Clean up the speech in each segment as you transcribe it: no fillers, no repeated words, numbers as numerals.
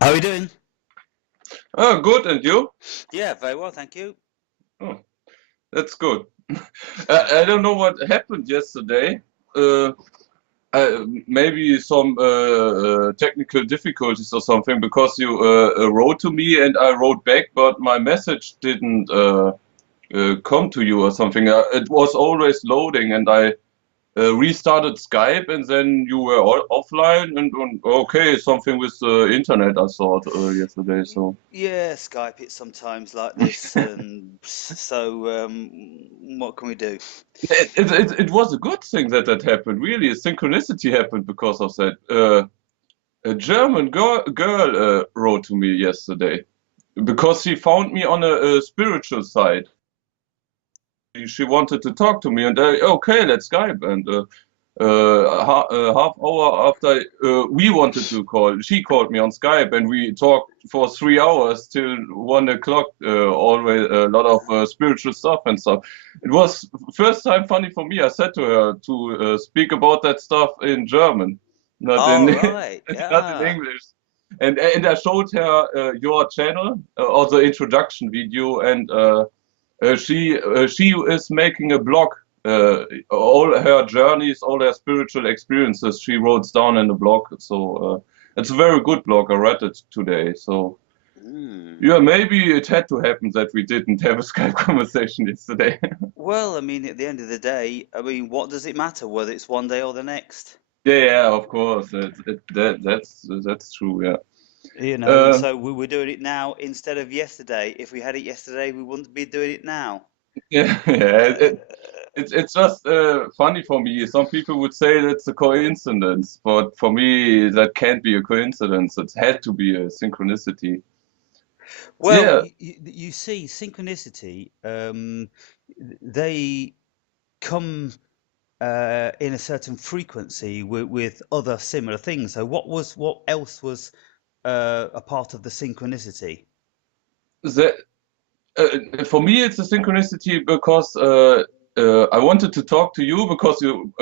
How are you doing? Oh, good, and you? Yeah, very well, thank you. Oh, that's good. I don't know what happened yesterday. Uh, Maybe some technical difficulties or something because you wrote to me and I wrote back, but my message didn't come to you or something. It was always loading, and I restarted Skype, and then you were all offline. And okay, something with the internet. I thought yesterday. So. Yeah, Skype, it's sometimes like this, and so what can we do? It was a good thing that that happened. Really, a synchronicity happened because of that. A German girl wrote to me yesterday because she found me on a spiritual side. She wanted to talk to me, and okay, let's Skype. And half hour after we wanted to call, she called me on Skype, and we talked for 3 hours till 1 o'clock. Always a lot of spiritual stuff and stuff. It was first time funny for me. I said to her to speak about that stuff in German, not All in right, not in yeah. English. And I showed her your channel, also introduction video, and she is making a blog. All her journeys, all her spiritual experiences, she wrote down in the blog. So it's a very good blog. I read it today. So Hmm. yeah, maybe it had to happen that we didn't have a Skype conversation yesterday. Well, I mean, at the end of the day, I mean, what does it matter whether it's one day or the next? Yeah, yeah, of course. That's true. Yeah. And Uh, so we're doing it now instead of yesterday. If we had it yesterday, we wouldn't be doing it now. yeah, yeah. Uh, It's just funny for me. Some people would say that's a coincidence, but for me, that can't be a coincidence. It had to be a synchronicity. well, Yeah, you see, synchronicity, they come in a certain frequency with other similar things. So what else was a part of the synchronicity? that for me it's a synchronicity because I wanted to talk to you because you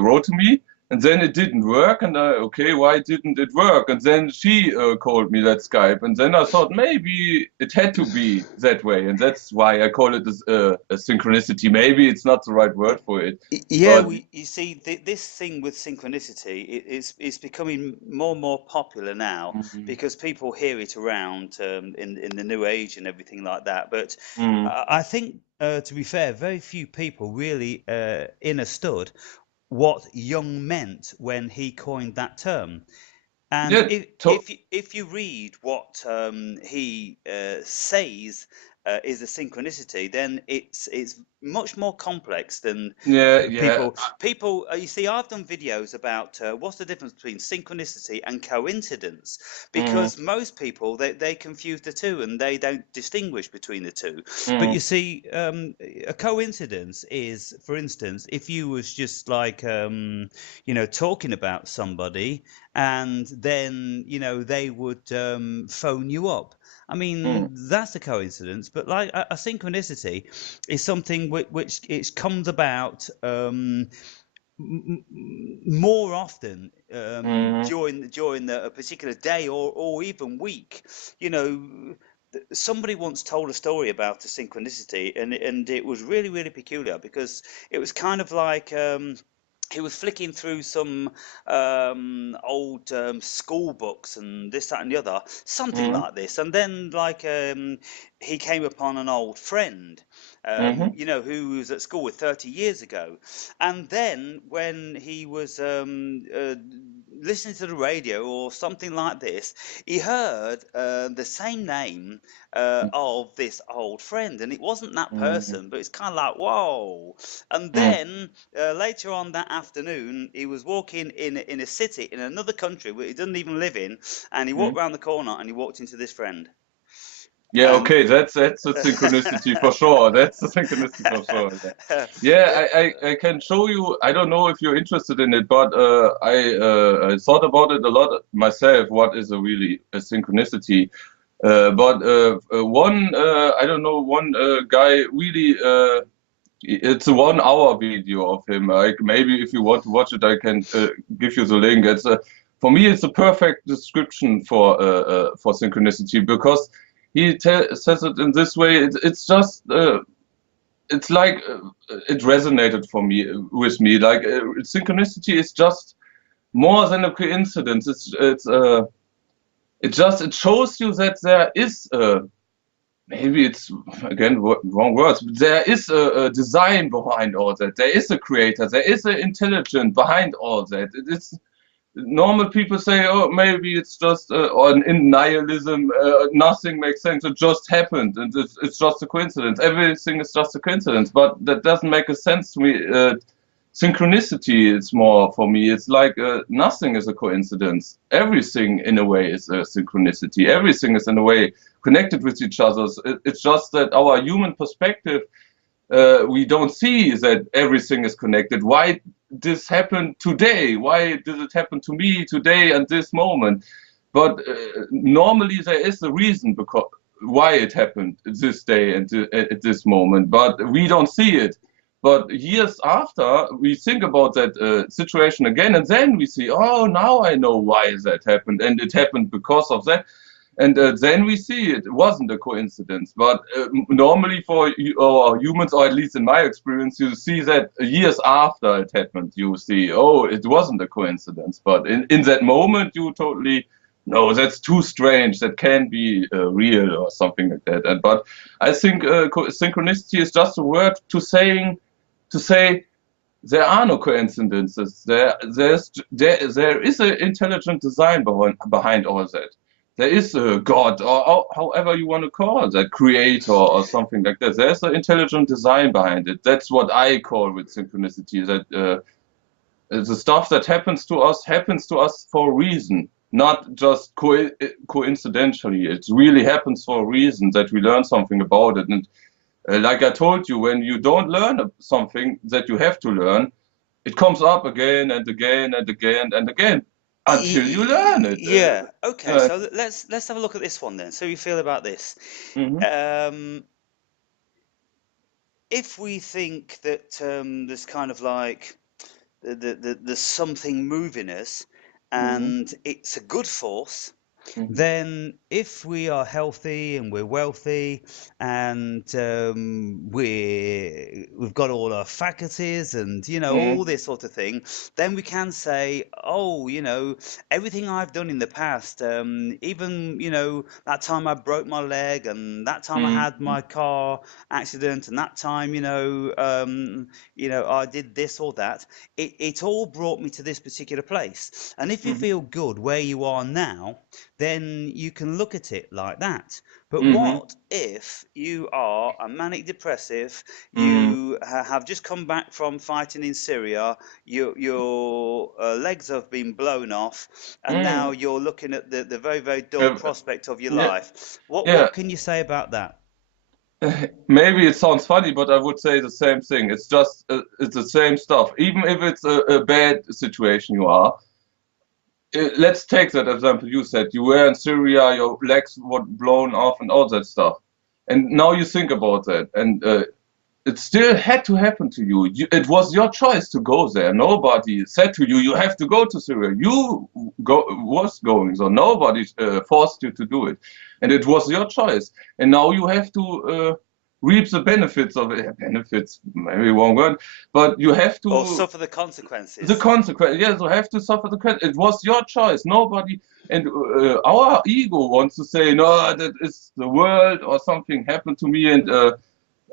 wrote to me, and then it didn't work, and okay, why didn't it work? And then she called me that Skype, and then I thought maybe it had to be that way, and that's why I call it a synchronicity. Maybe it's not the right word for it, Yeah, but we you see this thing with synchronicity it's becoming more and more popular now mm, because people hear it around in the new age and everything like that. But mm, I think, to be fair, very few people really understood what Jung meant when he coined that term. And yeah, if you read what he says is a synchronicity, then it's much more complex than yeah, yeah. people. You see, I've done videos about what's the difference between synchronicity and coincidence, Mm, because most people they confuse the two and they don't distinguish between the two. But you mm, see, a coincidence is, for instance, if you was just like talking about somebody and then they would phone you up. I mm, mean, that's a coincidence, but like a synchronicity is something which it comes about more often mm. during a particular day or even week. You know, somebody once told a story about a synchronicity, and it was really really peculiar because it was kind of like. He was flicking through some old school books and this, that, and the other, something Mm, like this. And then, like, he came upon an old friend, mhm, who was at school with 30 years ago. And then, when he was listening to the radio or something like this, he heard the same name of this old friend. And it wasn't that mhm, person, but it's kind of like, whoa. And mm, then later on that afternoon, he was walking in a city in another country where he doesn't even live in, and he walked mm. round the corner and he walked into this friend. Yeah, And okay, that's a synchronicity for sure. That's a synchronicity for sure. Yeah, yeah, I can show you. I don't know if you're interested in it, but I thought about it a lot myself. What is a really a synchronicity? But one I don't know, one guy really it's a 1 hour video of him. Like maybe if you want to watch it, I can give you the link. It's for me, it's a perfect description for synchronicity because says it in this way. It's just it's like it resonated for me with me. Like synchronicity is just more than a coincidence. It shows you that there is maybe it's again wrong words, but there is a design behind all that. There is a creator. There is an intelligence behind all that. It's normal people say, oh, maybe it's just or in nihilism, nothing makes sense. It just happened, and it's just a coincidence. Everything is just a coincidence, but that doesn't make a sense to me. Synchronicity is more for me. It's like nothing is a coincidence. Everything, in a way, is a synchronicity. Everything is, in a way, connected with each other. It's just that our human perspective, we don't see that everything is connected. Why this happened today? Why did it happen to me today and this moment? But normally there is a reason because why it happened this day and at this moment, but we don't see it. But years after, we think about that situation again, and then we see, oh, now I know why that happened, and it happened because of that. And then we see it wasn't a coincidence. But normally for humans, or at least in my experience, you see that years after it happened, you see, oh, it wasn't a coincidence. But in that moment, you totally, no, that's too strange. That can't be real or something like that. But I think synchronicity is just a word to say there are no coincidences. There is an intelligent design behind all that. There is a God, or however you want to call that, creator or something like that. There's an intelligent design behind it. That's what I call with synchronicity. That the stuff that happens to us for a reason, not just coincidentally. It really happens for a reason that we learn something about it. And like I told you, when you don't learn something that you have to learn, it comes up again and again and again and again until you learn it. Yeah. Okay. So let's have a look at this one then. So you feel about this. If we think that there's kind of like there's something moving us, and it's a good force, then if we are healthy and we're wealthy and we've got all our faculties and all this sort of thing, then we can say, oh, everything I've done in the past, even that time I broke my leg, and that time I had my car accident, and that time I did this or that, it all brought me to this particular place. And if you feel good where you are now, then you can look at it like that. But what if you are a manic depressive, you have just come back from fighting in Syria, your legs have been blown off, and now you're looking at the very, very dull prospect of your life. What can you say about that? Maybe it sounds funny, but I would say the same thing. It's just it's the same stuff. Even if it's a bad situation you are, let's take that example you said. You were in Syria, your legs were blown off and all that stuff. And now you think about that. And it still had to happen to you. It was your choice to go there. Nobody said to you, you have to go to Syria. You was going, so nobody forced you to do it. And it was your choice. And now you have to reap the benefits of it. Benefits, maybe wrong word, but you have to... Or suffer the consequences. The consequences, yes, you have to suffer the consequences. It was your choice. Nobody... And our ego wants to say, no, that is the world, or something happened to me, and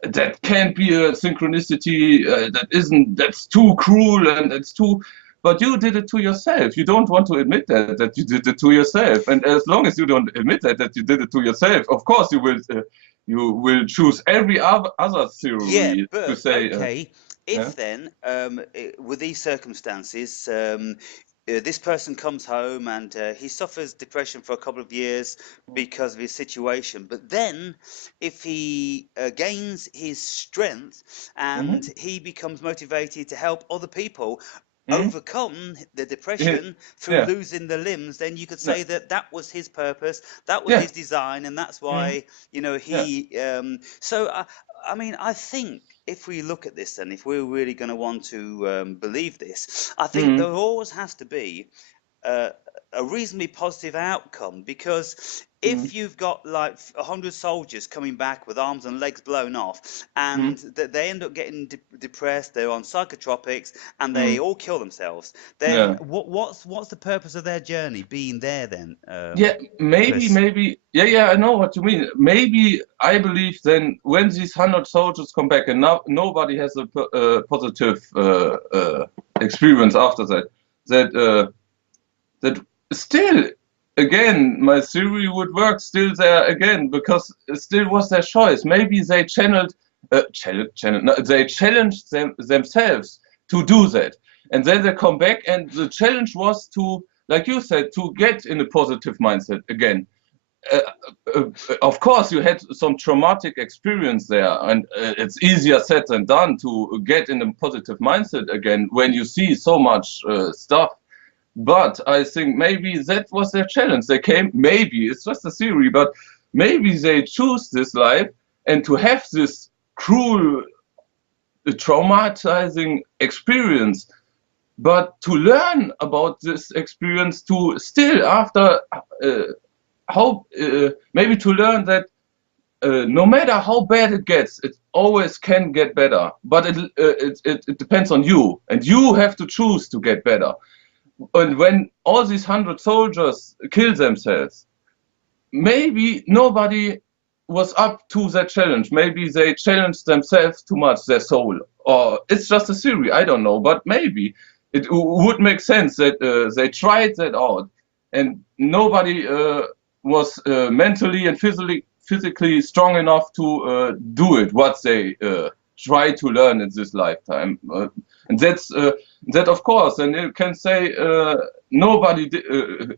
that can't be a synchronicity, that's too cruel, and it's too... But you did it to yourself. You don't want to admit that you did it to yourself. And as long as you don't admit that you did it to yourself, of course you will choose every other theory to say... Okay, then, with these circumstances, this person comes home and he suffers depression for a couple of years because of his situation. But then, if he gains his strength and he becomes motivated to help other people overcome the depression through losing the limbs, then you could say that was his purpose, that was his design, and that's why he. So I mean, I think if we look at this, then if we're really going to want to believe this, I think there always has to be a reasonably positive outcome, because mm, if you've got like 100 soldiers coming back with arms and legs blown off, mm, and they end up getting depressed, they're on psychotropics, and they mm. all kill themselves, then Yeah. what's the purpose of their journey being there then, Yeah, Chris? maybe. Yeah, yeah, I know what you mean. Maybe I believe then when these 100 soldiers come back and now nobody has a positive experience after that, that that still again my theory would work still there again because it still was their choice. Maybe they no, they challenged themselves to do that, and then they come back and the challenge was to, like you said, to get in a positive mindset again. uh, of course, you had some traumatic experience there, and it's easier said than done to get in a positive mindset again when you see so much stuff. But I think maybe that was their challenge. They came, maybe it's just a theory, but maybe they choose this life and to have this cruel, traumatizing experience, but to learn about this experience to still after how maybe to learn that no matter how bad it gets, it always can get better. But it depends on you, and you have to choose to get better. And when all these 100 soldiers kill themselves, maybe nobody was up to that challenge. Maybe they challenged themselves too much, their soul, or it's just a theory. I don't know, but maybe it would make sense that they tried that out, and nobody was mentally and physically strong enough to do it. What they try to learn in this lifetime, and that's that, of course. And you can say nobody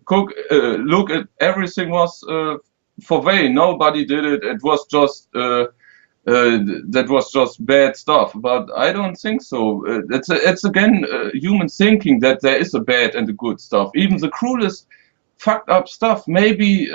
cook look at everything was for vain. Nobody did it. It was just that was just bad stuff. But I don't think so. It's again human thinking that there is a bad and a good stuff. Even the cruelest, fucked up stuff. Maybe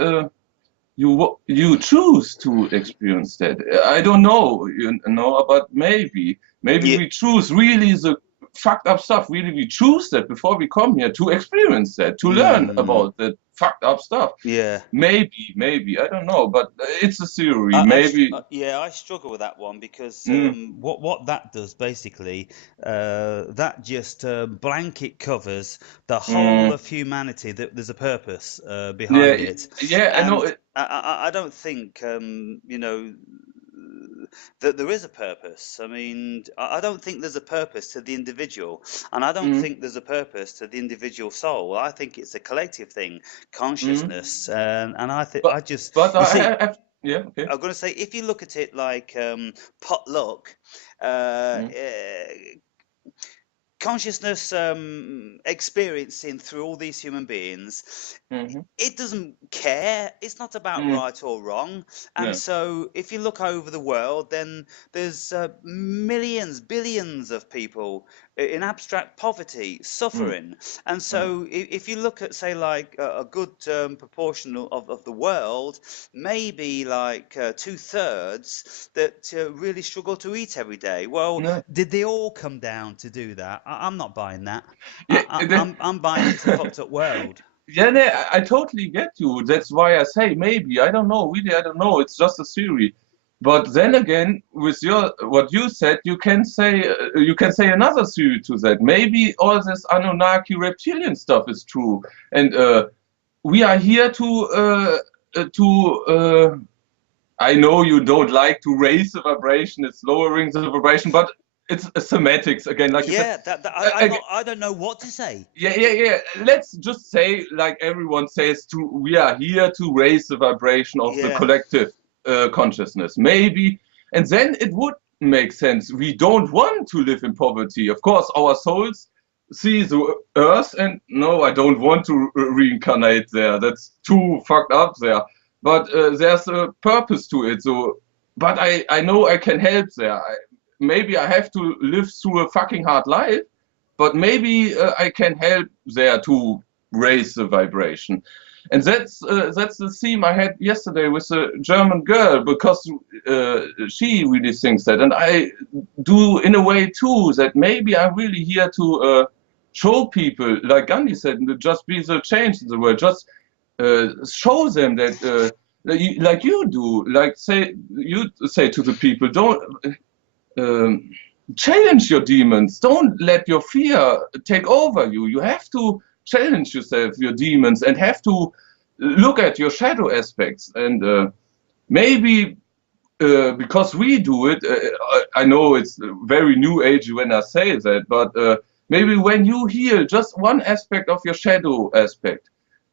you choose to experience that. I don't know, you know, but maybe Yeah. we choose really the fucked up stuff. Really, we choose that before we come here to experience that, to learn Mm, about that fucked up stuff. yeah. Maybe I don't know, but it's a theory. Maybe. Yeah, I struggle with that one because Mm, what that does basically, that just blanket covers the whole mm, of humanity. That there's a purpose yeah, behind it, yeah. I know. and I don't think that there is a purpose. I mean, I don't think there's a purpose to the individual, and I don't Mm, think there's a purpose to the individual soul. I think it's a collective thing, mm. consciousness, and I think But I just, but you see. yeah, okay. I'm going to say, if you look at it like potluck, uh, Mm, consciousness experiencing through all these human beings, mhm, it doesn't care. It's not about mm, right or wrong. And yeah. so, if you look over the world, then there's millions, billions of people in abstract poverty Mm, suffering. And mm, so, if you look at, say, like a good proportion of the world, maybe like two-thirds that really struggle to eat every day. Well, yeah. did they all come down to do that? I'm not buying that. Yeah, I'm buying it's a fucked up world. yeah, no, I totally get you. That's why I say maybe. I don't know. Really, I don't know. It's just a theory. But then again, with your what you said, you can say another theory to that. Maybe all this Anunnaki reptilian stuff is true, and we are here to. I know you don't like to raise the vibration; it's lowering the vibration, but it's semantics again, like you said. Yeah, I'm Uh, not. I don't know what to say. yeah. Let's just say, like everyone says, we are here to raise the vibration of the Yeah, collective consciousness. Maybe, and then it would make sense. We don't want to live in poverty. Of course, our souls see the earth, and no, I don't want to reincarnate there. That's too fucked up there. But there's a purpose to it. So, but I know I can help there. Maybe I have to live through a fucking hard life, but maybe I can help there to raise the vibration. And that's the theme I had yesterday with a German girl, because she really thinks that, and I do in a way too. That maybe I'm really here show people, like Gandhi said, just be the change in the world. Just show them that, like you do, like you say to the people, don't um, challenge your demons. Don't let your fear take over you. You have to challenge yourself, your demons, and have to look at your shadow aspects. And maybe because we do it, I know it's very new age when I say that, but maybe when you heal just one aspect of your shadow aspect,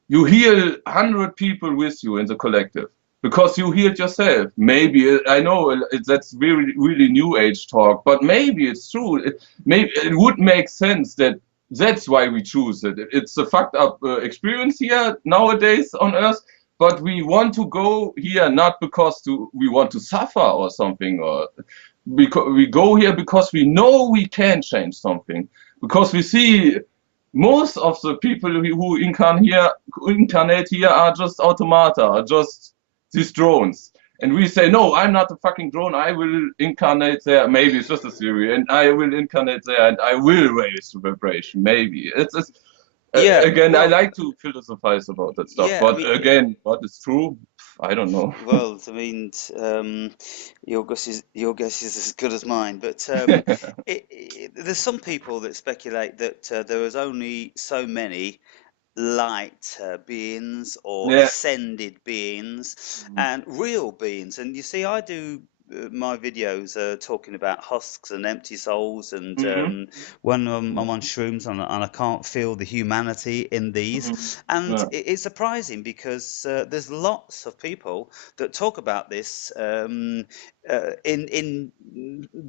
you heal 100 people with you in the collective because you healed yourself. Maybe I know that's really really new age talk, but maybe it's true. Maybe it would make sense that that's why we choose it. It's a fucked up experience here nowadays on Earth, but we want to go here not because we want to suffer or something, or because we go here because we know we can change something, because we see most of the people who incarnate here are just automata, are just these drones. And we say, no, I'm not a fucking drone. I will incarnate there. Maybe it's just a theory. And I will incarnate there and I will raise the vibration. Maybe. Yeah, Again, I well, like to philosophize about that stuff. yeah, I But mean, again, what is true? I don't know. well, I mean, your guess is as good as mine. But there's some people that speculate that there is only so many light beings or Yeah. ascended beings and real beings. And you see, I do my videos talking about husks and empty souls, and Hmm. when I'm on shrooms and I can't feel the humanity in Hmm. these. And Yeah. it's surprising because there's lots of people that talk about this in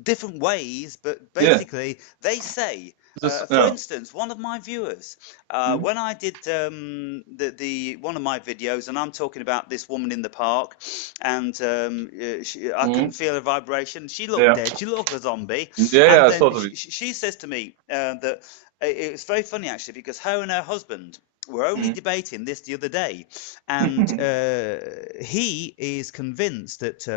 different ways, but Yeah. basically they say, This, for yeah. instance, one of my viewers, Mhm. when I did the one of my videos, and I'm talking about this woman in the park, and I couldn't Mhm. feel her vibration. She looked Yeah. dead. She looked like a zombie. Yeah, And yeah, then totally. she says to me that it was very funny actually because her and her husband were only Mhm. debating this the other day, and he is convinced that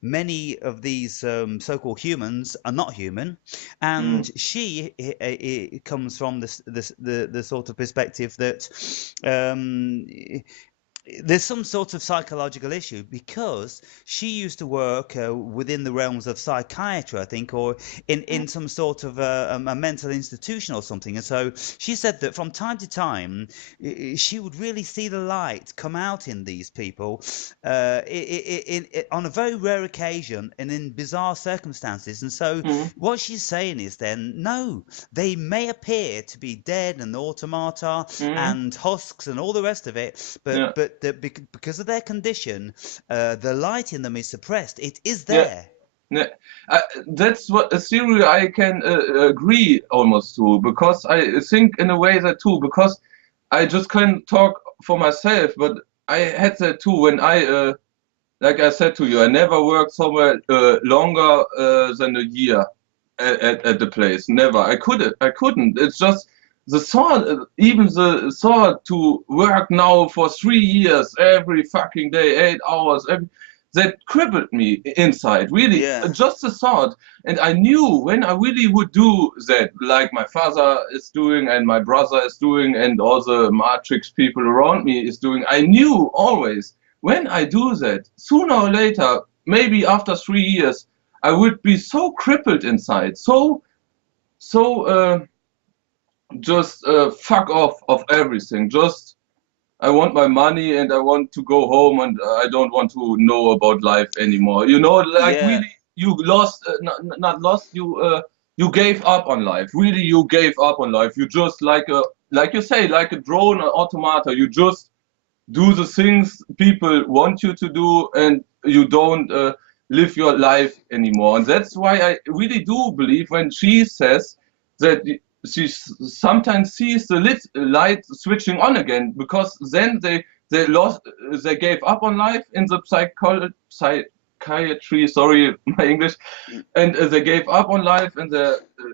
many of these so-called humans are not human, and Mhm. she comes from the sort of perspective that um, there's some sort of psychological issue because she used to work within the realms of psychiatry, I think, or in some sort of a mental institution or something. And so she said that from time to time, she would really see the light come out in these people on a very rare occasion and in bizarre circumstances. And so Mhm. what she's saying is then, no, they may appear to be dead and automata Mhm. and husks and all the rest of it, Yeah. but because of their condition, the light in them is suppressed. It is Yeah. there. Yeah. That's what a theory I can agree almost to, because I think in a way that too, because I just can't talk for myself, but I had that too when like I said to you, I never worked somewhere longer than a year at the place. Never. I couldn't. It's just the thought, even the thought to work now for 3 years every fucking day, 8 hours, that crippled me inside. Really, Yeah, just the thought. And I knew when I really would do that, like my father is doing, and my brother is doing, and all the Matrix people around me is doing. I knew always when I do that, sooner or later, maybe after 3 years, I would be so crippled inside, so just fuck off of everything. Just I want my money and I want to go home and I don't want to know about life anymore. You know, like yeah, really, you lost, not lost. You gave up on life. Really, you gave up on life. You just like you say, like a drone or automata. You just do the things people want you to do and you don't live your life anymore. And that's why I really do believe when she says that she sometimes sees the light switching on again, because then they lost, they gave up on life in the psychiatry, sorry my English, mm, and they gave up on life, and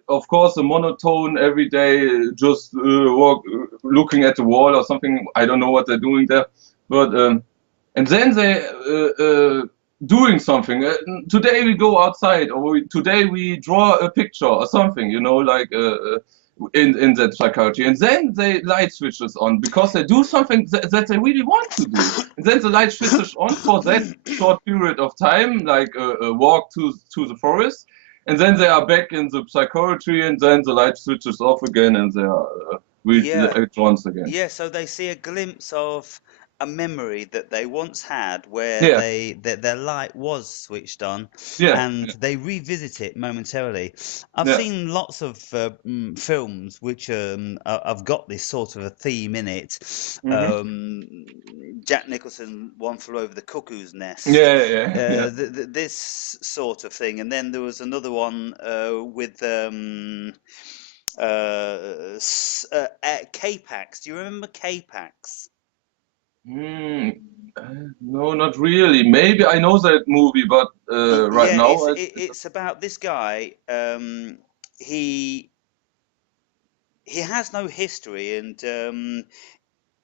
of course the monotone every day, just looking at the wall or something. I don't know what they're doing there, but and then they doing something. Today we go outside, or today we draw a picture or something. You know, like in that psychology, and then the light switches on because they do something that they really want to do, and then the light switches on for that short period of time, like a walk to the forest, and then they are back in the psychology, and then the light switches off again, and they are with Yeah. electrons again. Yeah, so they see a glimpse of a memory that they once had where Yeah, their light was switched on, yeah, and they revisit it momentarily. I've yeah. seen lots of films which have got this sort of a theme in it. Hmm. Jack Nicholson, One Flew Over the Cuckoo's Nest. Yeah, yeah, yeah. This sort of thing, and then there was another one with K-Pax. Do you remember K-Pax? Mm, no, not really. Maybe I know that movie, but right Yeah, now, it's about this guy. He he has no history, and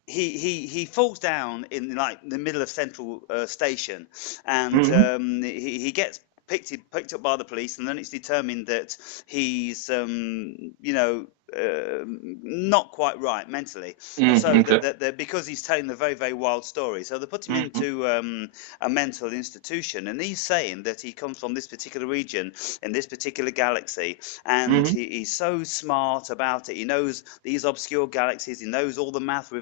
he falls down in like the middle of Central Station, and hmm he gets picked up by the police, and then it's determined that he's not quite right mentally, and so okay. because he's telling a very very wild story, so they put him Hmm. into a mental institution, and he's saying that he comes from this particular region in this particular galaxy, and Hmm. he's so smart about it. He knows these obscure galaxies. He knows all the math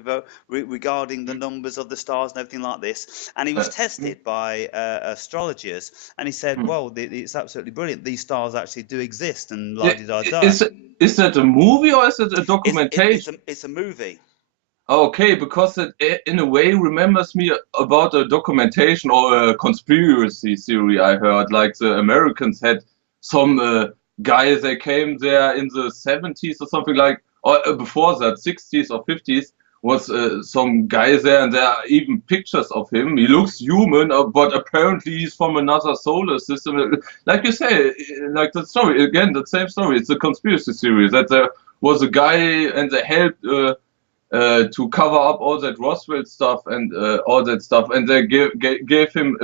regarding the numbers of the stars and everything like this. And he was Mm, tested by astrologers, and he said, mm. "Well, it's absolutely brilliant. These stars actually do exist." And la I- di da i- da. Is that a movie or is it a documentation? It's a movie. Okay, because it in a way remembers me about a documentation or a conspiracy theory I heard. Like the Americans had some guy, they came there in the 70s or something like, or before that, 60s or 50s, was some guy there, and there are even pictures of him. He looks human, but apparently he's from another solar system. Like you say, like the story, again, the same story. It's a conspiracy theory that there was a guy and they helped. To cover up all that Roswell stuff and all that stuff, and they gave him,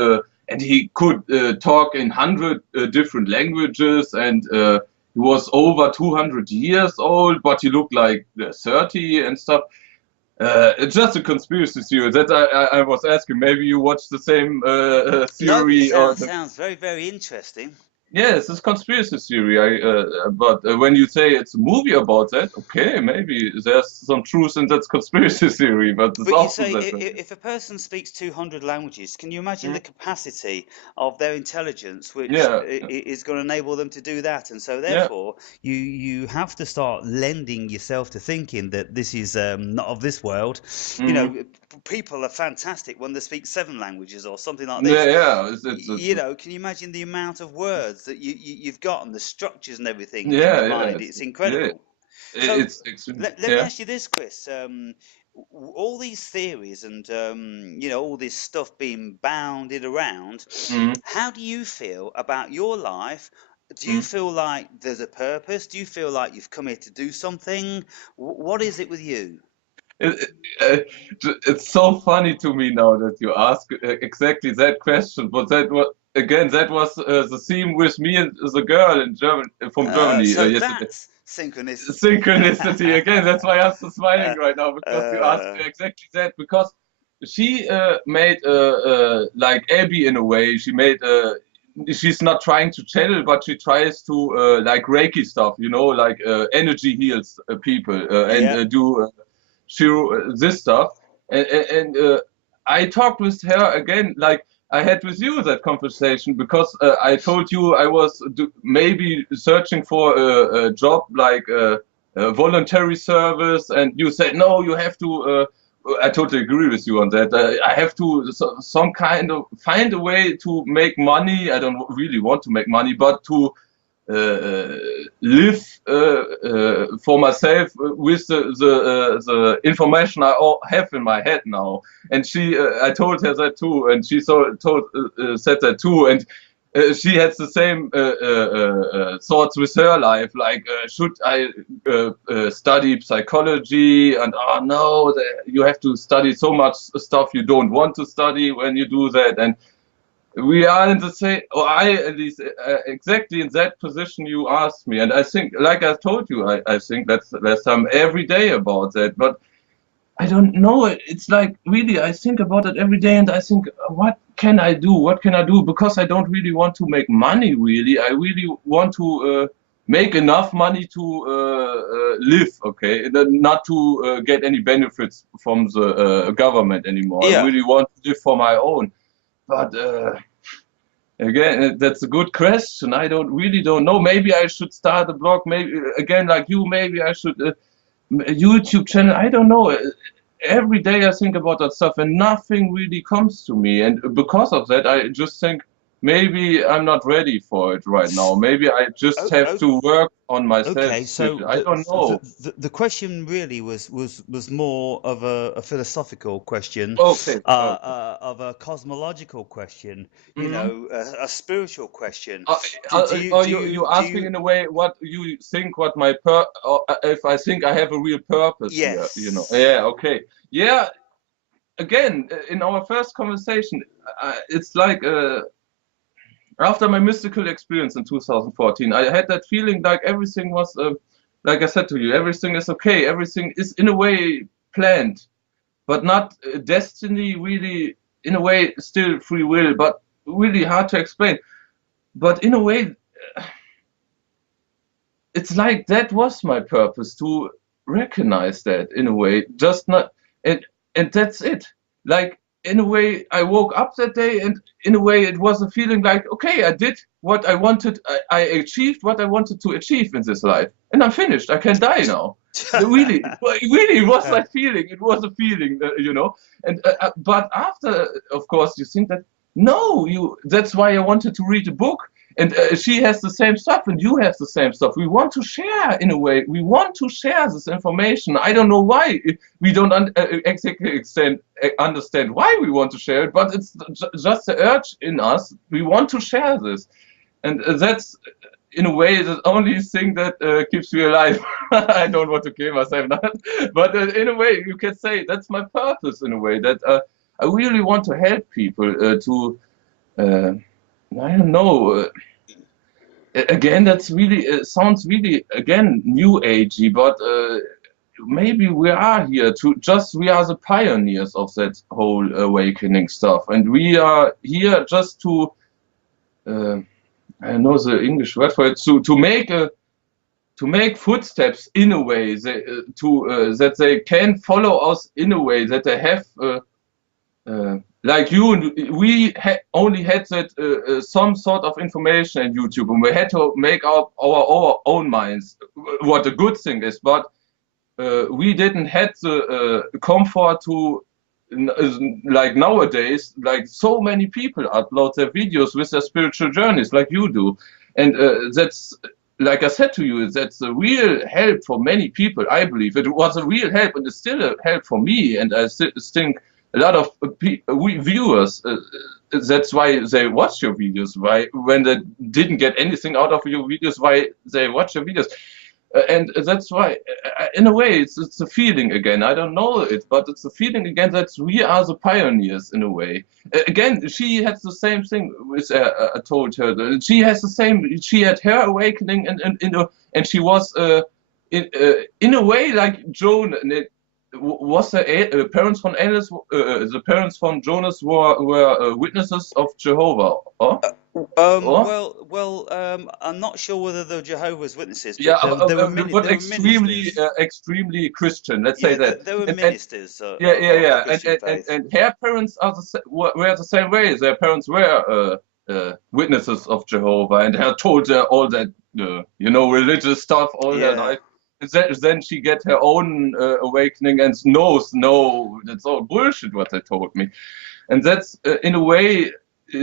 and he could talk in 100 different languages, and he was over 200 years old, but he looked like 30 and stuff. It's just a conspiracy theory that I was asking. Maybe you watch the same No, but it theory or sounds very very interesting. yes, it's conspiracy theory. But when you say it's a movie about that, okay, maybe there's some truth in that conspiracy theory, but it's But you often say that way. if a person speaks 200 languages, can you imagine Mm. the capacity of their intelligence, which Yeah, is going to enable them to do that? And so, yeah, therefore, you have to start lending yourself to thinking that this is not of this world. You know, hmm people are fantastic when they speak 7 languages or something like yeah, this. yeah. You know, can you imagine the amount of words that you've got and the structures and everything in yeah, your yeah. mind? It's Yeah. incredible. So It's extreme. let me Yeah. ask you this, Chris. All these theories and all this stuff being bounded around, hmm how do you feel about your life? Do you hmm feel like there's a purpose? Do you feel like you've come here to do something? What is it with you? It, it's so funny to me now that you ask exactly that question, but that was again that was the theme with me and the girl in German from Germany So yesterday. that's synchronicity. Synchronicity again. That's why I'm so smiling uh, right now because you asked uh, me exactly that. Because she made like Abby in a way. She made she's not trying to channel, but she tries to like Reiki stuff. You know, like energy heals people and yeah. do she this stuff. And I talked with her again, like I had with you that conversation because I told you I was maybe searching for a job like a voluntary service, and you said no, you have to. I totally agree with you on that. I have to some kind of find a way to make money. I don't really want to make money, but to live for myself with the information I have in my head now. And she, I told her that too, and she said that too, and. She has the same thoughts with her life, like should I study psychology? And oh no, you have to study so much stuff you don't want to study when you do that. And we are in the same, or I at least, exactly in that position you asked me. And I think, like I told you, I think that's last time every day about that. But I don't know. It's like really, I think about it every day, and I think, what can I do? What can I do? Because I don't really want to make money. Really, I really want to make enough money to live. Okay, and then not to get any benefits from the government anymore. I Yeah. really want to live for my own. But again, that's a good question. I don't know. Maybe I should start a blog. Maybe again, like you, maybe I should. YouTube channel. I don't know. Every day I think about that stuff and nothing really comes to me. And because of that, I just think maybe I'm not ready for it right now. Maybe I just have Oh, to work on myself okay, still. so I don't know. the question really was more of a philosophical question, Okay, okay. of a cosmological question, you Mhm. know, a spiritual question. Uh, are you Do asking you? in a way what you think, what my or if I think I have a real purpose here, you know? Yes. Yeah, okay. Yeah, again, in our first conversation, it's like after my mystical experience in 2014, I had that feeling like everything was, like I said to you, everything is okay. Everything is in a way planned, but not destiny, really, in a way, still free will, but really hard to explain. But in a way, it's like that was my purpose to recognize that in a way, just not, and that's it. Like in a way, I woke up that day, and in a way, it was a feeling like, okay, I did what I wanted, I achieved what I wanted to achieve in this life, and I'm finished. I can die now. Really, really, it was that feeling. It was a feeling, you know. And but after, of course, you think that no, you. That's why I wanted to read a book, and she has the same stuff and you have the same stuff. We want to share in a way. We want to share this information. I don't know why we don't exactly understand why we want to share it, but it's just the urge in us. We want to share this, and that's in a way the only thing that keeps me alive. I don't want to kill myself, not, but in a way you can say that's my purpose. In a way that I really want to help people to. Uh, I don't know. Again, that's really sounds really again new agey, but maybe we are here to just we are the pioneers of that whole awakening stuff, and we are here just to uh, I know the English word for it to make footsteps in a way that they can follow us in a way that they have. Like you and we only had that some sort of information in YouTube, and we had to make up our own minds what a good thing is. But we didn't have the comfort to like nowadays, like so many people upload their videos with their spiritual journeys, like you do, and that's. Like I said to you, that's a real help for many people. I believe it was a real help, and it's still a help for me. And I think a lot of viewers that's why they watch your videos, why when they didn't get anything out of your videos, why they watch your videos. And that's why in a way it's a feeling again. I don't know it, but it's a feeling again that we are the pioneers in a way. Again, she had the same thing with I told her she has the same, she had her awakening, and she was in a way like Joan. Was the parents from Alice, the parents from Jonas were witnesses of Jehovah? Or? I'm not sure whether they're Jehovah's Witnesses, Yeah, but but they were extremely, ministers. extremely Christian. Let's say Yeah, that. they were And ministers yeah, yeah, of the yeah. Christian faith. And her parents are were the same way. Their parents were witnesses of Jehovah, and had told her all that you know, religious stuff all her Yeah. life. And then she get her own awakening and knows, no, that's all bullshit what they told me. And that's in a way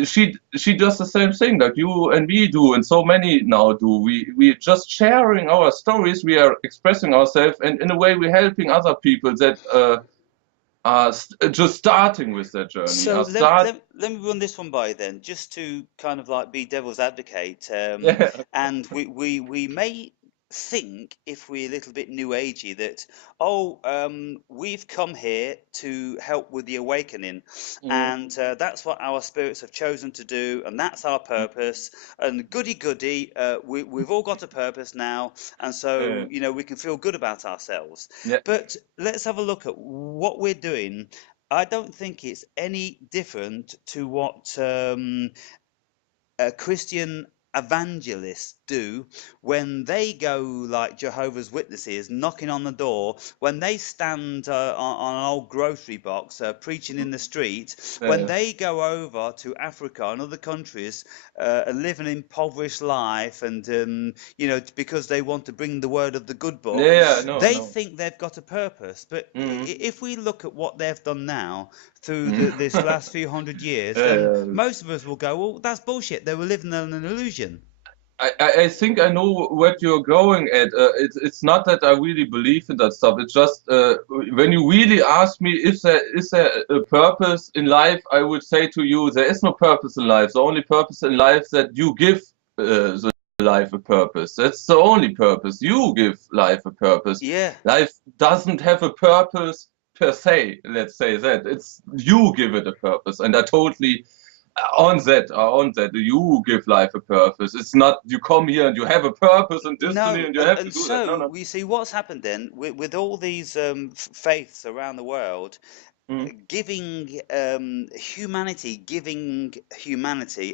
she does the same thing like you and me do, and so many now do. We just sharing our stories, we are expressing ourselves, and in a way we're helping other people that are just starting with their journey, So are start. let me run this one by then, just to kind of like be devil's advocate. Yeah, And we may. think, if we're a little bit new agey, that we've come here to help with the awakening, Mm, and that's what our spirits have chosen to do, and that's our purpose. And goody goody, we've all got a purpose now, and so uh, we can feel good about ourselves. yeah. But let's have a look at what we're doing. I don't think it's any different to what Christian evangelists do when they go like Jehovah's Witnesses knocking on the door, when they stand on an old grocery box preaching in the street, when Uh, they go over to Africa and other countries and live an impoverished life, and because they want to bring the word of the good book, yeah, no, they no. think they've got a purpose. But Mm, if we look at what they've done now through mm. this last few hundred years, then Uh, most of us will go, well, that's bullshit. They were living in an illusion. I think I know what you're going at. It's not that I really believe in that stuff. It's just when you really ask me if there is a purpose in life, I would say to you there is no purpose in life. The only purpose in life is that you give the life a purpose. That's the only purpose. You give life a purpose. Yeah. Life doesn't have a purpose per se. Let's say that it's you give it a purpose, and I totally on that you give life a purpose. It's not you come here and you have a purpose and destiny No, and you and, have to and do that. No, so no. we see what's happened then with all these faiths around the world. Mm, Giving humanity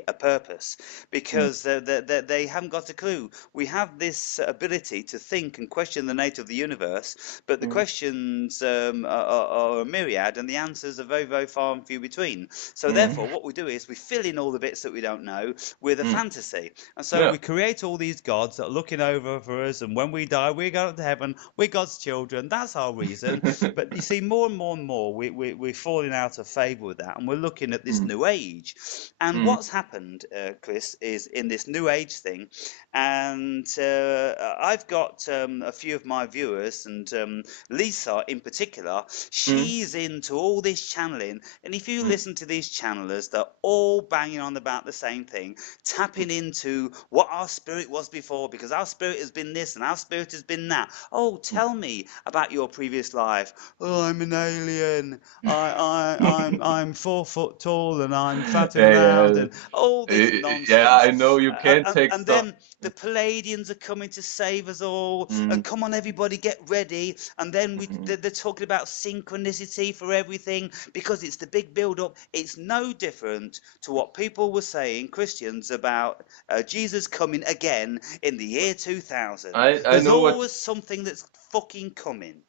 a purpose, mm, because they haven't got a clue. We have this ability to think and question the nature of the universe, but the mm, questions are a myriad, and the answers are very, very far and few between. So mm, therefore, what we do is we fill in all the bits that we don't know with a mm. fantasy, and so Yeah. we create all these gods that are looking over for us, and when we die, we go up to heaven. We're God's children. That's our reason. But you see, more and more and more, we're falling out of favour with that, and we're looking at this Mm, new age. And mm, what's happened, Chris, is in this new age thing, and I've got a few of my viewers, and Lisa in particular, mm, she's into all this channeling. And if you mm, listen to these channelers, they're all banging on about the same thing, tapping into what our spirit was before, because our spirit has been this and our spirit has been that. Oh, tell me about your previous life. Oh, I'm an alien. I'm 4 foot tall and I'm fat and round yeah, and all this yeah. I nonsense. know you can't take And stuff. then the Palladians are coming to save us all. And Mm, come on, everybody, get ready. And then mm, they're talking about synchronicity for everything, because it's the big build up. It's no different to what people were saying, Christians, about Jesus coming again in the year 2000. I There's know what. always something that's fucking coming.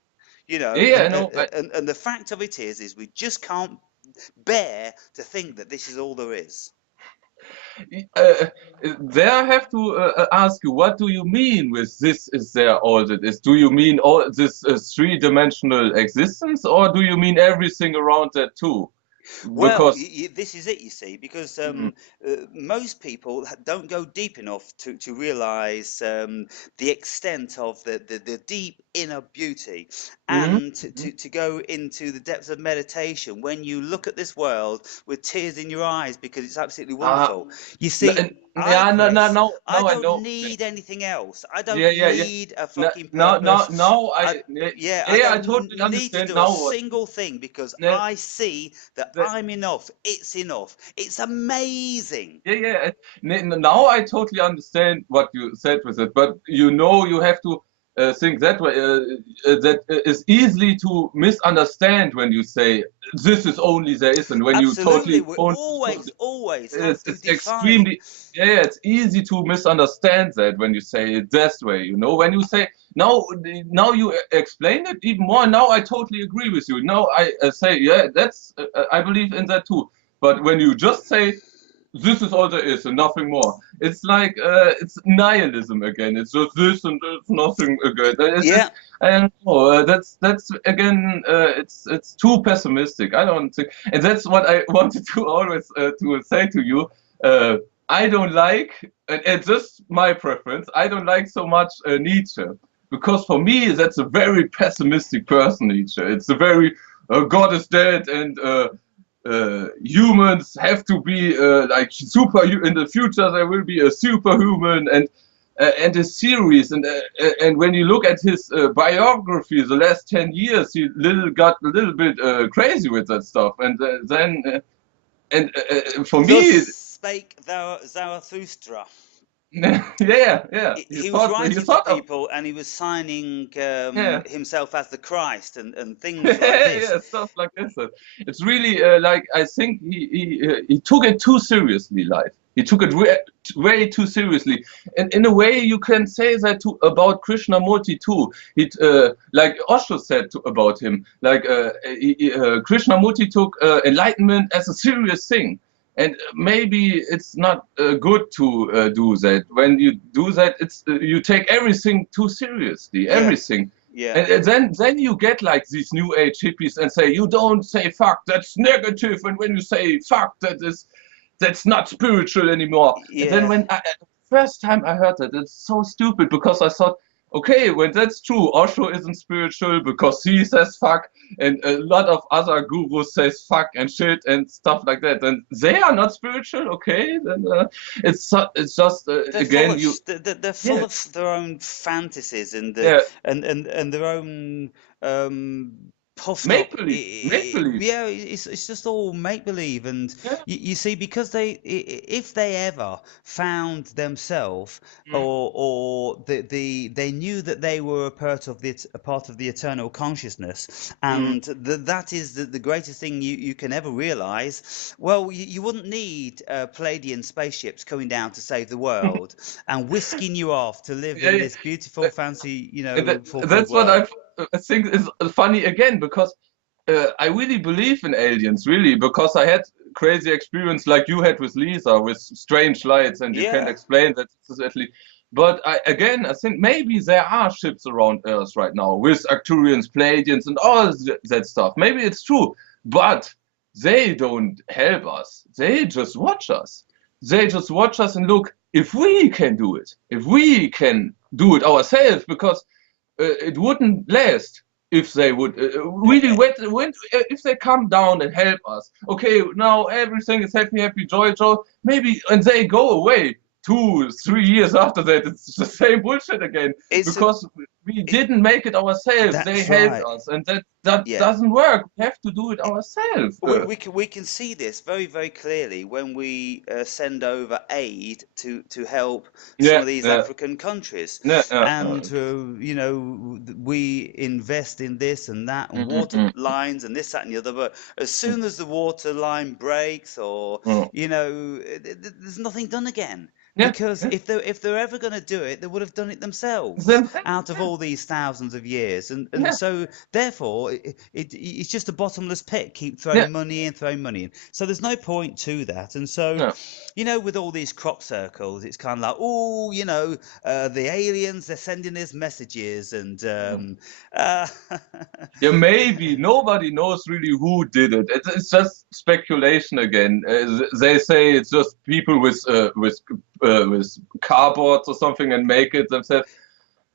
Yeah, I know. And the fact of it is we just can't bear to think that this is all there is. Uh, there I have to ask you, what do you mean with this is there all that is? Do you mean all this three-dimensional existence, or do you mean everything around that too? Well, Because this is it, you see, because mm, most people don't go deep enough to realize the extent of the deep inner beauty, mm, and to go into the depths of meditation when you look at this world with tears in your eyes, because it's absolutely uh, wonderful. You see, yeah, no, no, Chris, no, I now I don't know. need anything else. I Yeah, don't yeah, yeah. need a No, fucking now, now, purpose. now I, yeah, yeah, I yeah, I don't totally need to understand do a now what. single thing, because Yeah, I see that that, I'm enough. It's enough. It's amazing. yeah, yeah. Now I totally understand what you said with it, but you have to think that way. That is easily to misunderstand when you say this is only there is, and when you Absolutely. totally We only always have to it's define. extremely yeah, it's easy to misunderstand that when you say it that way. When you say now you explain it even more. Now I totally agree with you. Now I say yeah, that's I believe in that too. But when you just say this is all there is and nothing more. It's like it's nihilism again. It's just this and there's nothing again. Yeah, I don't know. That's again. It's too pessimistic. I don't think, and that's what I wanted to always to say to you. Uh, I don't like, and it's just my preference. I don't like so much Nietzsche because for me that's a very pessimistic person. Nietzsche. It's a very God is dead and humans have to be like super in the future there will be a superhuman and and his series, and when you look at his biography, the last 10 years, he got a little bit crazy with that stuff, and then and for Thus me, spake Zarathustra. yeah, He was he writing to thought of people and he was signing yeah. himself as the Christ and things like this. Yeah, stuff like this. It's really like I think he took it too seriously. Life. He took it way too seriously, and in a way you can say that about Krishnamurti too. He like Osho said about him, like Krishnamurti took enlightenment as a serious thing. And maybe it's not good to do that. When you do that, it's you take everything too seriously. Yeah, Everything. yeah, And then you get like these new age hippies and say you don't say fuck, that's negative, and when you say fuck, that's not spiritual anymore. And then yeah. when first time I heard that, it's so stupid because I thought, okay, when that's true, Osho isn't spiritual because he says fuck, and a lot of other gurus says fuck and shit and stuff like that, and they are not spiritual. Okay, then it's just They're full again of you they're full yeah of their own fantasies yeah and their own puffed make up. believe make believe Yeah, it's just all make believe, and yeah. you see, because if they ever found themselves, or they knew that they were a part of the eternal consciousness, Mm. and that is the greatest thing you can ever realize. Well, you wouldn't need Palladian spaceships coming down to save the world and whisking you off to live Yeah, in yeah. this beautiful, fancy, And fulfilled that's what world. I think is funny again because I really believe in aliens, really, because I had crazy experience like you had with Lisa, with strange lights, and you can't Yeah. explain that exactly. But I think maybe there are ships around Earth right now with Arcturians, Pleiadians, and all that stuff. Maybe it's true, but they don't help us. They just watch us. They just watch us and look if we can do it, if we can do it ourselves, because it wouldn't last if they would really if they come down and help us. Okay, now everything is happy, happy, joy, joy. Maybe and they go away 2, 3 years after that. It's the same bullshit again It's a, because we it, didn't make it ourselves. They that's helped right. us, and that Yeah. doesn't work. We have to do it ourselves. We can see this very, very clearly when we send over aid to help some Yeah, of these yeah, African countries, yeah, and we invest in this and that and water mm, lines and this, that, and the other. But as soon as the water line breaks, or mm. there's nothing done again. Yeah, Because yeah. if they're ever going to do it, they would have done it themselves Them, out of yeah, all these thousands of years, and yeah, so therefore it's just a bottomless pit. Keep yeah, throwing money in, throwing money in. So there's no point to that. And so, yeah. with all these crop circles, it's kind of like, oh, the aliens, they're sending us messages, and uh, Yeah, maybe nobody knows really who did it. It's just speculation again. They say it's just people with cardboards or something and make it themselves.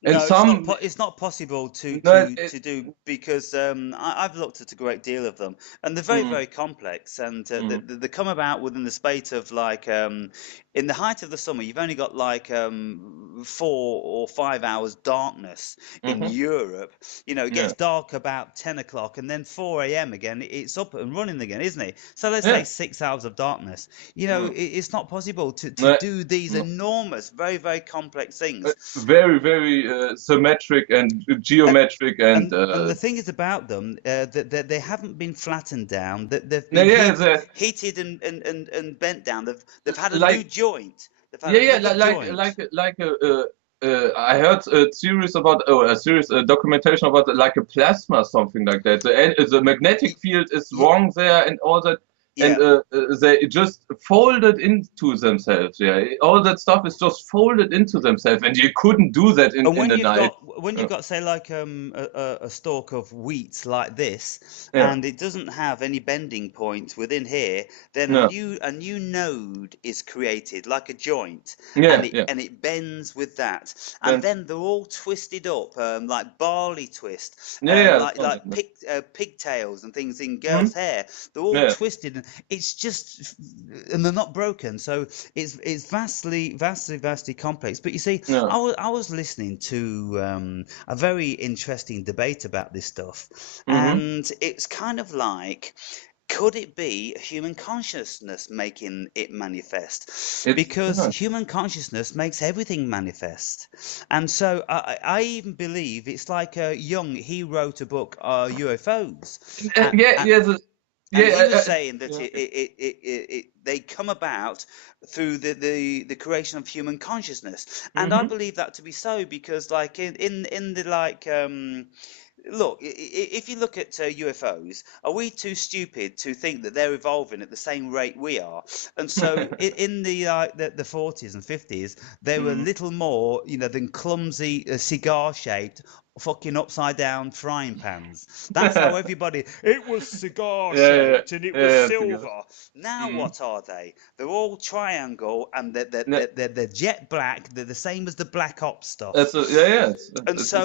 And No, it's not. some It's not possible to no, to to do, because I've looked at a great deal of them, and they're very, mm, very complex, and mm, they come about within the space of like in the height of the summer, you've only got like 4 or 5 hours darkness in mhm, Europe. It yeah, gets dark about 10 o'clock, and then 4 a.m. again, it's up and running again, isn't it? So let's say yeah, 6 hours of darkness. mm, It's not possible to no, do these no. enormous, very, very complex things. Very, very symmetric and geometric and And the thing is about them, that they haven't been flattened down. That they've no, been yeah, heated and bent down. They've had a new like joint. They've had yeah, yeah, another joint. like I heard a series about a series a documentation about like a plasma something like that. The magnetic field is Yeah, wrong there and all that, and yeah. they just folded into themselves. Yeah, all that stuff is just folded into themselves, and you couldn't do that And in when the you've night. got say like a stalk of wheat like this, Yeah, and it doesn't have any bending points within here, then yeah, a new node is created like a joint, yeah, yeah. and it bends with that, and Then then they're all twisted up, like barley twist, yeah, yeah, like something like that. pigtails and things in Hmm? girls' hair. They're all Yeah, twisted it's just, and they're not broken. So it's vastly complex. But you see, Yeah. I was listening to a very interesting debate about this stuff, Mm-hmm. and it's kind of like, could it be human consciousness making it manifest? It's Because yeah. human consciousness makes everything manifest. And so I even believe it's like Jung, he wrote a book, UFOs. Uh, Yeah, uh, yeah, and yeah, he was saying that yeah. they come about through the creation of human consciousness. And I Mm-hmm. believe that to be so because, like, in the like, look, if you look at UFOs, are we too stupid to think that they're evolving at the same rate we are? And so in the 40s and 50s, they were Mm. little more, than clumsy cigar-shaped fucking upside down frying pans. That's how everybody, it was cigar Yeah, yeah, shaped and it was yeah, it's a good. silver. Now Mm. what are they? They're all triangle and Yeah, they're jet black. They're the same as the Black Ops stuff. that's yeah, yeah. And It's so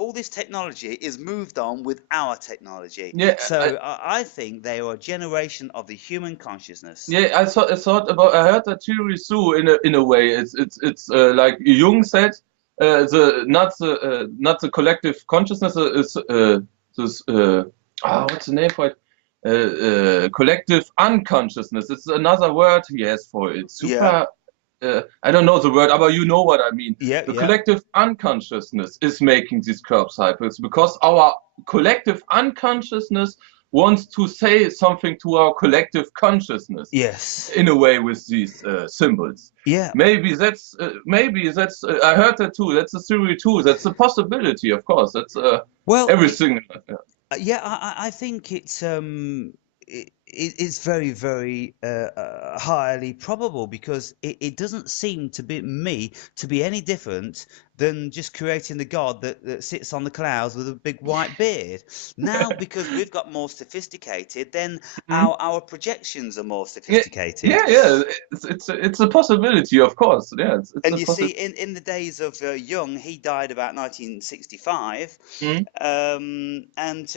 all this technology is moved on with our technology. yeah. So I think they are a generation of the human consciousness. Yeah, I thought about I heard that theory too in a way. It's like Jung said, not the collective consciousness is this what's the name for it? Collective unconsciousness. It's another word he has for it. Yeah, Super. I don't know the word, but you know what I mean. yeah, The yeah. collective unconsciousness is making these curve cycles because our collective unconsciousness wants to say something to our collective consciousness Yes. in a way with these symbols. Yeah. Maybe that's I heard that too. That's a theory too. That's a possibility, of course. That's Well, everything. yeah, I think it's very highly probable because it doesn't seem to be me to be any different than just creating the god that sits on the clouds with a big white beard. Now, because we've got more sophisticated, then Mhm. our projections are more Yeah, sophisticated. yeah, yeah. It's a possibility, of course. Yeah, it's And a you see, possibility. in the days of Young, he died about 1965, Mm. and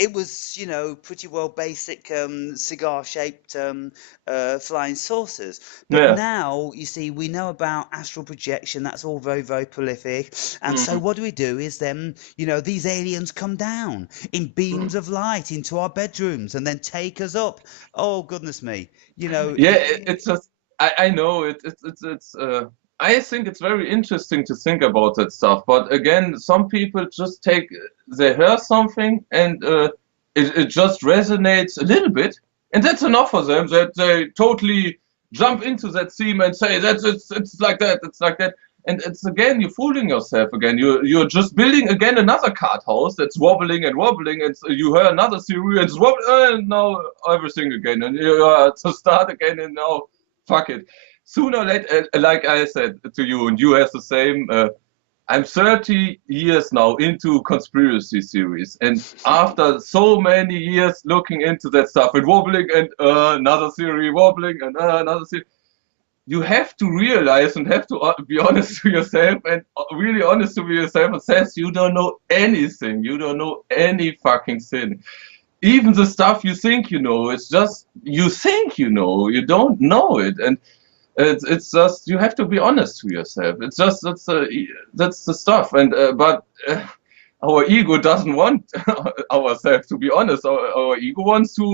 it was, pretty well basic cigar-shaped flying saucers. But Yeah. now, you see, we know about astral projection. That's all very prolific. And so Mm. what we do is then, these aliens come down in beams of light into our bedrooms and then take us up. Oh, goodness me. Yeah, it's just I know it's I think it's very interesting to think about that stuff. But again, some people just take they hear something and it just resonates a little bit, and that's enough for them that they totally jump into that theme and say that's it's like that, it's like that. And it's again, you're fooling yourself again. You're just building again another card house that's wobbling and wobbling, and you hear another theory and it's wobbling, and now everything again, and you to start again, and now fuck it. Sooner or later, like I said to you, and you have the same. I'm 30 years now into conspiracy theories, and after so many years looking into that stuff and wobbling and another theory wobbling and another theory, you have to realize and have to be honest to yourself and really honest to yourself and says you don't know anything. You don't know any fucking thing. Even the stuff you think you know, it's just you think you know, you don't know it, and it's just you have to be honest to yourself. It's just that's the stuff, and but. Our ego doesn't want ourselves to be honest. Our ego wants to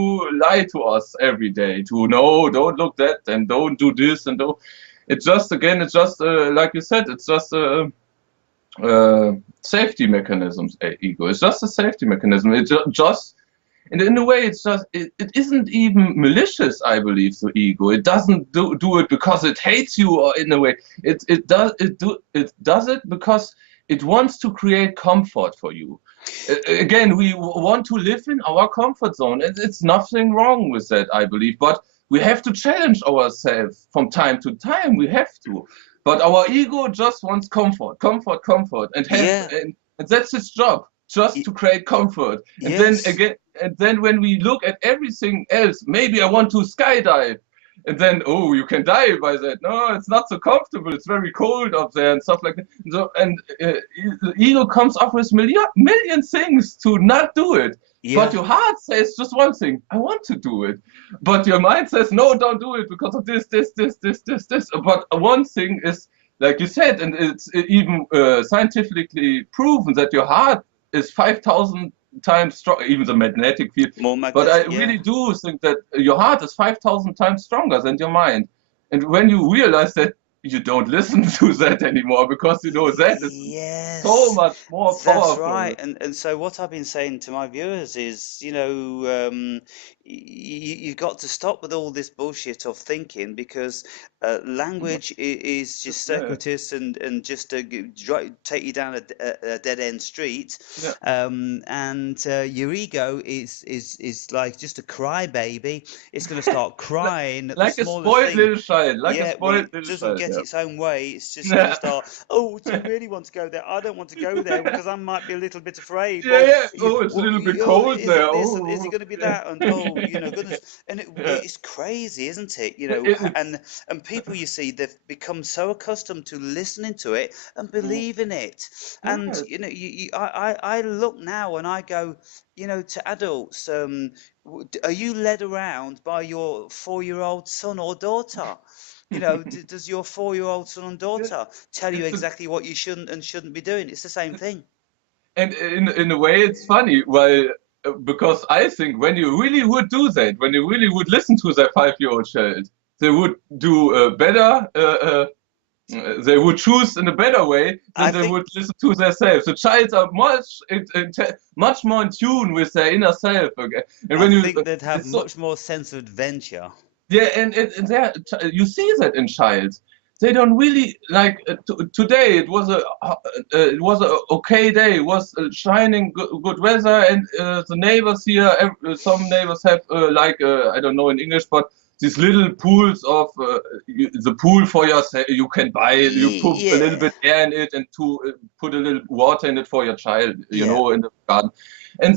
lie to us every day. To no, don't look that, and don't do this, and don't. It's just again, it's just like you said, it's just safety mechanisms. Ego. It's just a safety mechanism. It just, and in a way, it's just it isn't even malicious. I believe the ego. It doesn't do it because it hates you, or in a way, it does it because it wants to create comfort for you. Again, we want to live in our comfort zone, and it's nothing wrong with that, I believe. But we have to challenge ourselves from time to time. We have to. But our ego just wants comfort, and Yeah. and that's its job, just to create comfort. And then Yes. again, and then when we look at everything else, maybe I want to skydive. And then, oh, you can die by that. No, it's not so comfortable. It's very cold up there and stuff like that. So, and the ego comes up with million things to not do it. But Yeah. your heart says just one thing, I want to do it. But your mind says, no, don't do it because of this. But one thing is, like you said, and it's even scientifically proven that your heart is 5,000 times strong, even the magnetic field. More But I magnetic. Yeah. really do think that your heart is 5,000 times stronger than your mind. And when you realize that, you don't listen to that anymore because you know that is so Yes, much more that's powerful. right. And so what I've been saying to my viewers is, you've got to stop with all this bullshit of thinking because language is just Yeah, circuitous and just to take you down a dead end street. yeah. And your ego is like just a crybaby. It's going to start crying at the Like a smallest spoiled thing. little child, like a Yeah, when spoiled it little doesn't child. get Yeah. its own way, it's just going to Yeah. start, oh, do you really want to go there? I don't want to go there because I might be a little bit afraid. Yeah, yeah. Oh, it's a Well, little bit oh, cold is there. it this and is it Oh, going to be yeah. that? And oh, goodness. And Yeah. it's crazy, isn't it? It's And people, you see, they've become so accustomed to listening to it and believing it. And, yeah. I look now and I go, to adults, are you led around by your 4-year-old son or daughter? Does your 4-year-old son and Yeah. daughter tell you It's a, exactly what you shouldn't and shouldn't be doing? It's the same thing. and in a way, it's funny. Well, because I think when you really would do that, when you really would listen to that 5-year-old child, they would do better. They would choose in a better way than I they think would listen to themselves. The child are much more in tune with their inner self. Okay? And I when you, think they'd have it's so, much more sense of adventure. yeah, and there you see that in child. They don't really like today. It was a okay day. It was shining good weather, and the neighbors here. Some neighbors have I don't know in English, but these little pools of the pool for yourself. You can buy it. You put a little Yeah, bit air in it and to put a little water in it for your child. You yeah. know, in the garden, and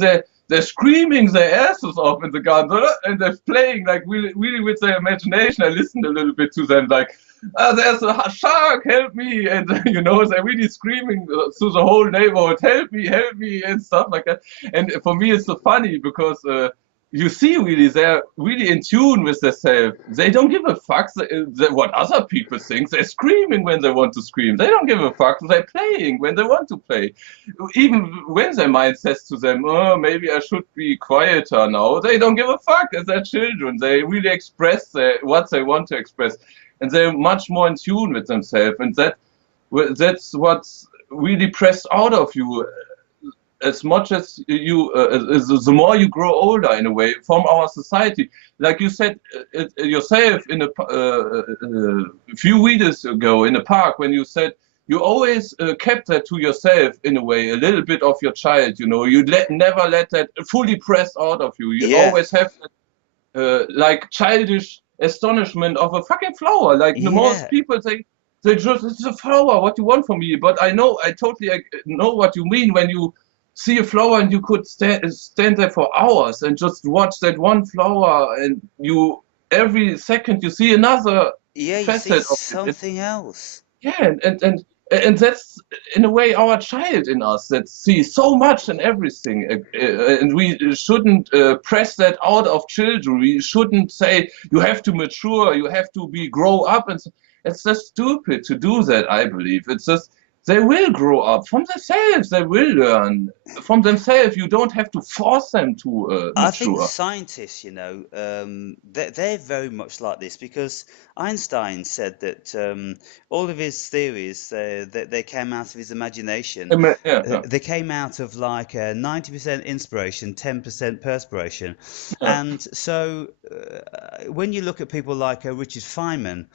they're screaming their asses off in the garden, and they're playing like really, really with their imagination. I listened a little bit to them, like, "There's a shark, help me!" And they're really screaming through the whole neighborhood, help me!" and stuff like that. And for me, it's so funny because you see, really, they're really in tune with themselves. They don't give a fuck what other people think. They're screaming when they want to scream. They don't give a fuck. They're playing when they want to play even when their mind says to them, "Oh, maybe I should be quieter now," they don't give a fuck. As they're children, they really express what they want to express, and they're much more in tune with themselves. And that's what's really pressed out of you. As much as the more you grow older, in a way, from our society, like you said yourself in a few weeks ago in the park, when you said you always kept that to yourself in a way, a little bit of your child, you never let that fully press out of you. You Yeah, always have like childish astonishment of a fucking flower. Like the most yeah. people, they just, it's a flower. What you want from me? But I totally know what you mean when you see a flower and you could stand there for hours and just watch that one flower, and you every second you see another Yeah, you see facet of it. something else. Yeah, and that's in a way our child in us that sees so much in everything, and we shouldn't press that out of children. We shouldn't say you have to mature, you have to be grow up, and it's just stupid to do that. I believe it's just they will grow up from themselves. They will learn from themselves. You don't have to force them to I think mature. scientists, they're very much like this because Einstein said that all of his theories they came out of his imagination. Yeah, yeah, They came out of like 90% inspiration, 10% perspiration. yeah. And so when you look at people like Richard Feynman,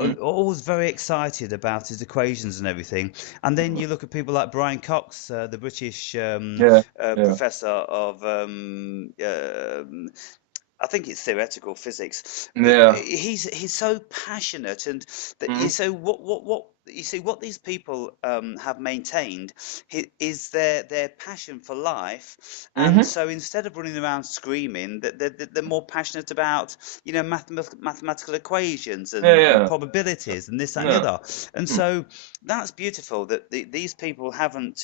Mm, always very excited about his equations and everything. And then you look at people like Brian Cox, the British yeah, yeah, professor of I think it's theoretical physics. yeah. He's so passionate, and Mm, so you see what these people have maintained is their passion for life, and Mm-hmm. so instead of running around screaming, they're more passionate about mathematical equations Yeah, and yeah, probabilities and this that and the yeah, other, and mm, so that's beautiful that these people haven't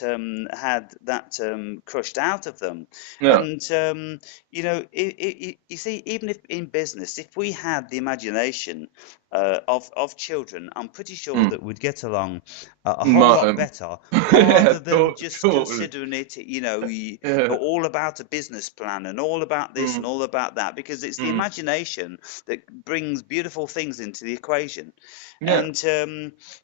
had that crushed out of them, yeah, and you see, even if in business, if we had the imagination of children, I'm pretty sure mm. that we'd get along a whole Ma- lot better, yeah, rather than just totally. considering it, Yeah, all about a business plan and all about this mm, and all about that, because it's the mm, imagination that brings beautiful things into the equation. yeah. And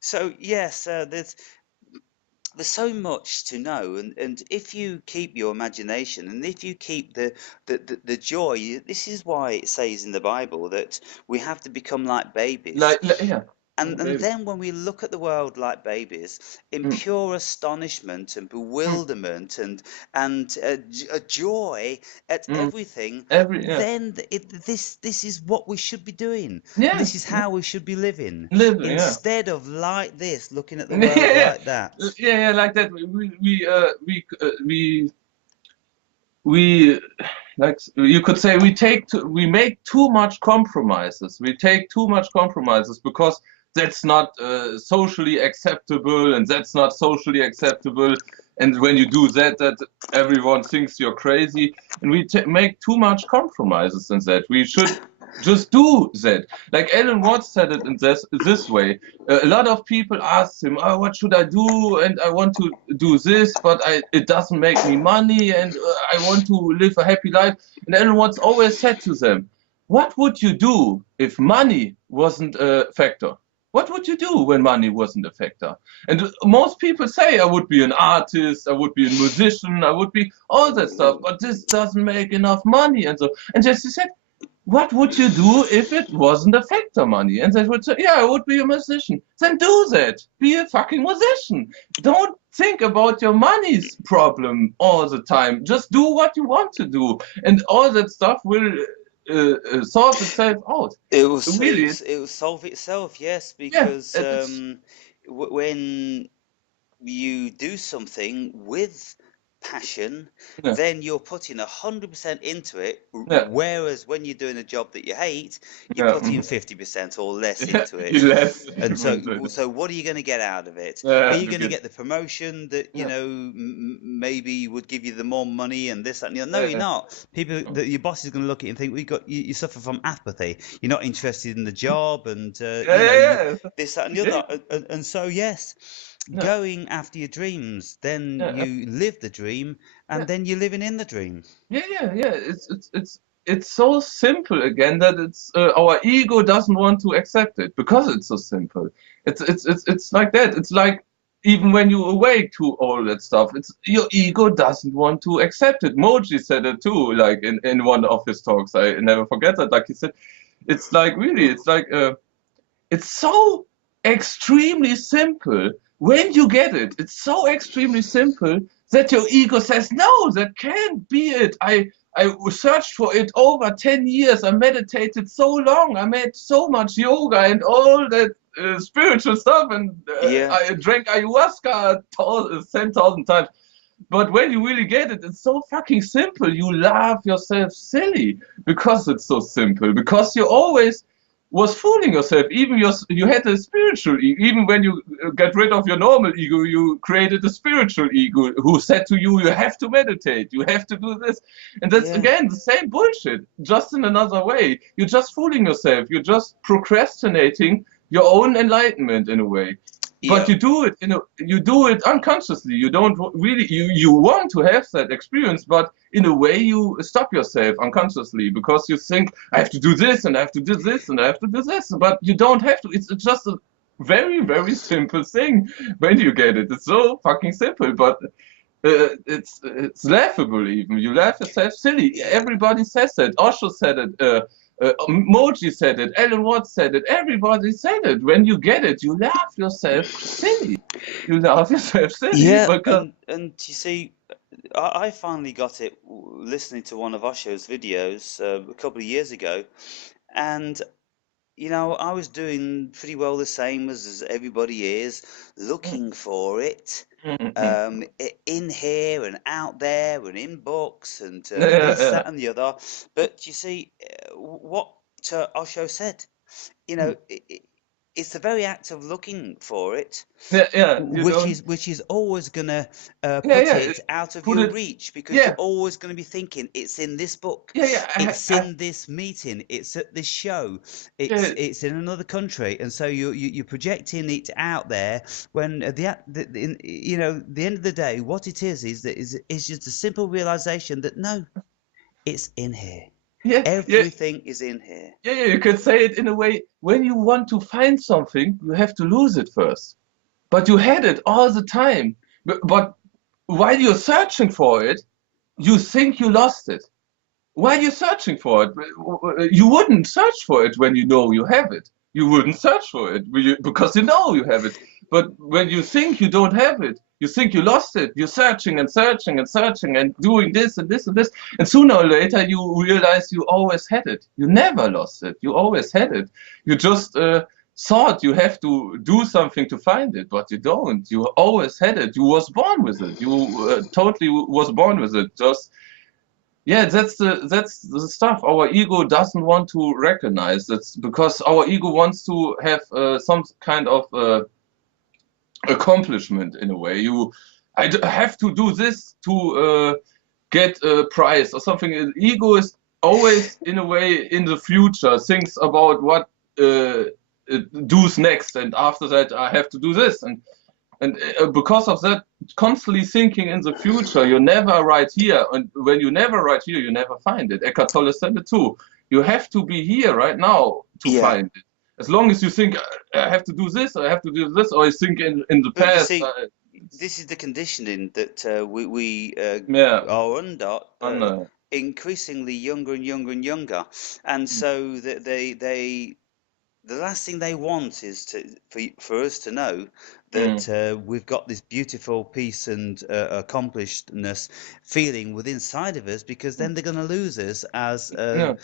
so, yes, there's so much to know, and if you keep your imagination and if you keep the joy, this is why it says in the Bible that we have to become like babies. Yeah, And like and babies. then when we look at the world like babies, in Mm, pure astonishment and mm, bewilderment and a joy at mm. everything, Yeah, then this is what we should be doing. This is yes, how we should be living, living, yeah. instead of like this, looking at the Yeah, world yeah, like that. yeah, yeah, like that. We like you could say we make too much compromises. We take too much compromises because that's not socially acceptable, and that's not socially acceptable. And when you do that, that everyone thinks you're crazy, and we make too much compromises in that. We should just do that. Like Alan Watts said it in this way. A lot of people ask him, "Oh, what should I do?" And I want to do this, but it doesn't make me money, and I want to live a happy life. And Alan Watts always said to them, "What would you do if money wasn't a factor? What would you do when money wasn't a factor?" And most people say, "I would be an artist, I would be a musician, I would be all that stuff, but this doesn't make enough money." And so, and Jesse said, "What would you do if it wasn't a factor money?" And they would say, "Yeah, I would be a musician." Then do that. Be a fucking musician. Don't think about your money's problem all the time. Just do what you want to do, and all that stuff will sort itself out. It will Really, it will solve itself, yes, yeah. because It's when you do something with passion, yeah, then you're putting 100% into it. yeah, Whereas when you're doing a job that you hate, you're yeah. putting 50% or less Yeah, into you it. less And even to it. so what are you going to get out of it? Are Yeah, you you going to get get the promotion that, yeah, maybe would give you the more money and this, that, and the other? No, you're yeah, not. Your boss is going to look at you and think, "We got you suffer from apathy. You're not interested in the job, and yeah, yeah, yeah, this, that, and the yeah, other." And so, yes, yeah, going after your dreams, then yeah. you live the dream, Yeah. and then you're living in the dream. Yeah, yeah, yeah. It's so simple again that it's our ego doesn't want to accept it because it's so simple. It's like that. It's like even when you awake to all that stuff, it's your ego doesn't want to accept it. Moji said it too, like in one of his talks. I never forget that. Like he said, it's like really, it's like it's so extremely simple. When you get it, it's so extremely simple that your ego says, "No, that can't be it. I searched for it over 10 years. I meditated so long. I made so much yoga and all that spiritual stuff. And Yeah, I drank ayahuasca 10,000 times." But when you really get it, it's so fucking simple. You laugh yourself silly because it's so simple. Because you always was fooling yourself. Even you had a spiritual ego. Even when you get rid of your normal ego, you created a spiritual ego who said to you, "You have to meditate. You have to do this." And that's yeah, again the same bullshit, just in another way. You're just fooling yourself. You're just procrastinating your own enlightenment in a way. But yeah, you do it unconsciously. You don't really you want to have that experience, but in a way you stop yourself unconsciously because you think, "I have to do this and I have to do this and I have to do this," but you don't have to. It's just a very very simple thing when you get it. It's so fucking simple, but it's laughable even. You laugh yourself silly. Everybody says that. Osho said it. Moji said it. Alan Watts said it. Everybody said it. When you get it, you laugh yourself silly. You laugh yourself silly yeah. because And you see, I finally got it listening to one of Osho's videos a couple of years ago, and I was doing pretty well the same as everybody is, Mm, looking for it, mm, mm. in here and out there and in books and Yeah, this, yeah, that, and the other. But you see, what Osho said, you mm. know, it's the very act of looking for it Yeah, yeah. You which don't. is always gonna Yeah, put yeah. it out of Put your it. reach because you're Yeah, always going to be thinking it's in this book, yeah, yeah. it's in this meeting, it's at this show, Yeah, it's in another country, and so you're projecting it out there when the end of the day, what it is that is just a simple realization that no, it's in here. yeah, yeah. Everything is in here. Yeah, yeah, you can say it in a way. When you want to find something, you have to lose it first. But you had it all the time. But while you're searching for it, you think you lost it. While you're searching for it, you wouldn't search for it when you know you have it. You wouldn't search for it because you know you have it. But when you think you don't have it, you think you lost it. You're searching and searching and searching and doing this and this and this. And sooner or later, you realize you always had it. You never lost it. You always had it. You just thought you have to do something to find it, but you don't. You always had it. You was born with it. You totally was born with it. Just yeah, that's the stuff our ego doesn't want to recognize. That's because our ego wants to have some kind of accomplishment in a way. I have to do this to get a prize or something. Ego is always in a way in the future, thinks about what it does next, and after that I have to do this, and because of that, constantly thinking in the future, you're never right here. And when you never right here, you never find it. Eckhart Tolle said it too. You have to be here right now to Yeah, find it. As long as you think, I have to do this, I have to do this, or you think in the but you past, see, this is the conditioning that we yeah, are under, and, increasingly younger and younger and younger, and so that they the last thing they want is for us to know mm, that we've got this beautiful peace and accomplishedness feeling within inside of us, because then they're going to lose us as yeah,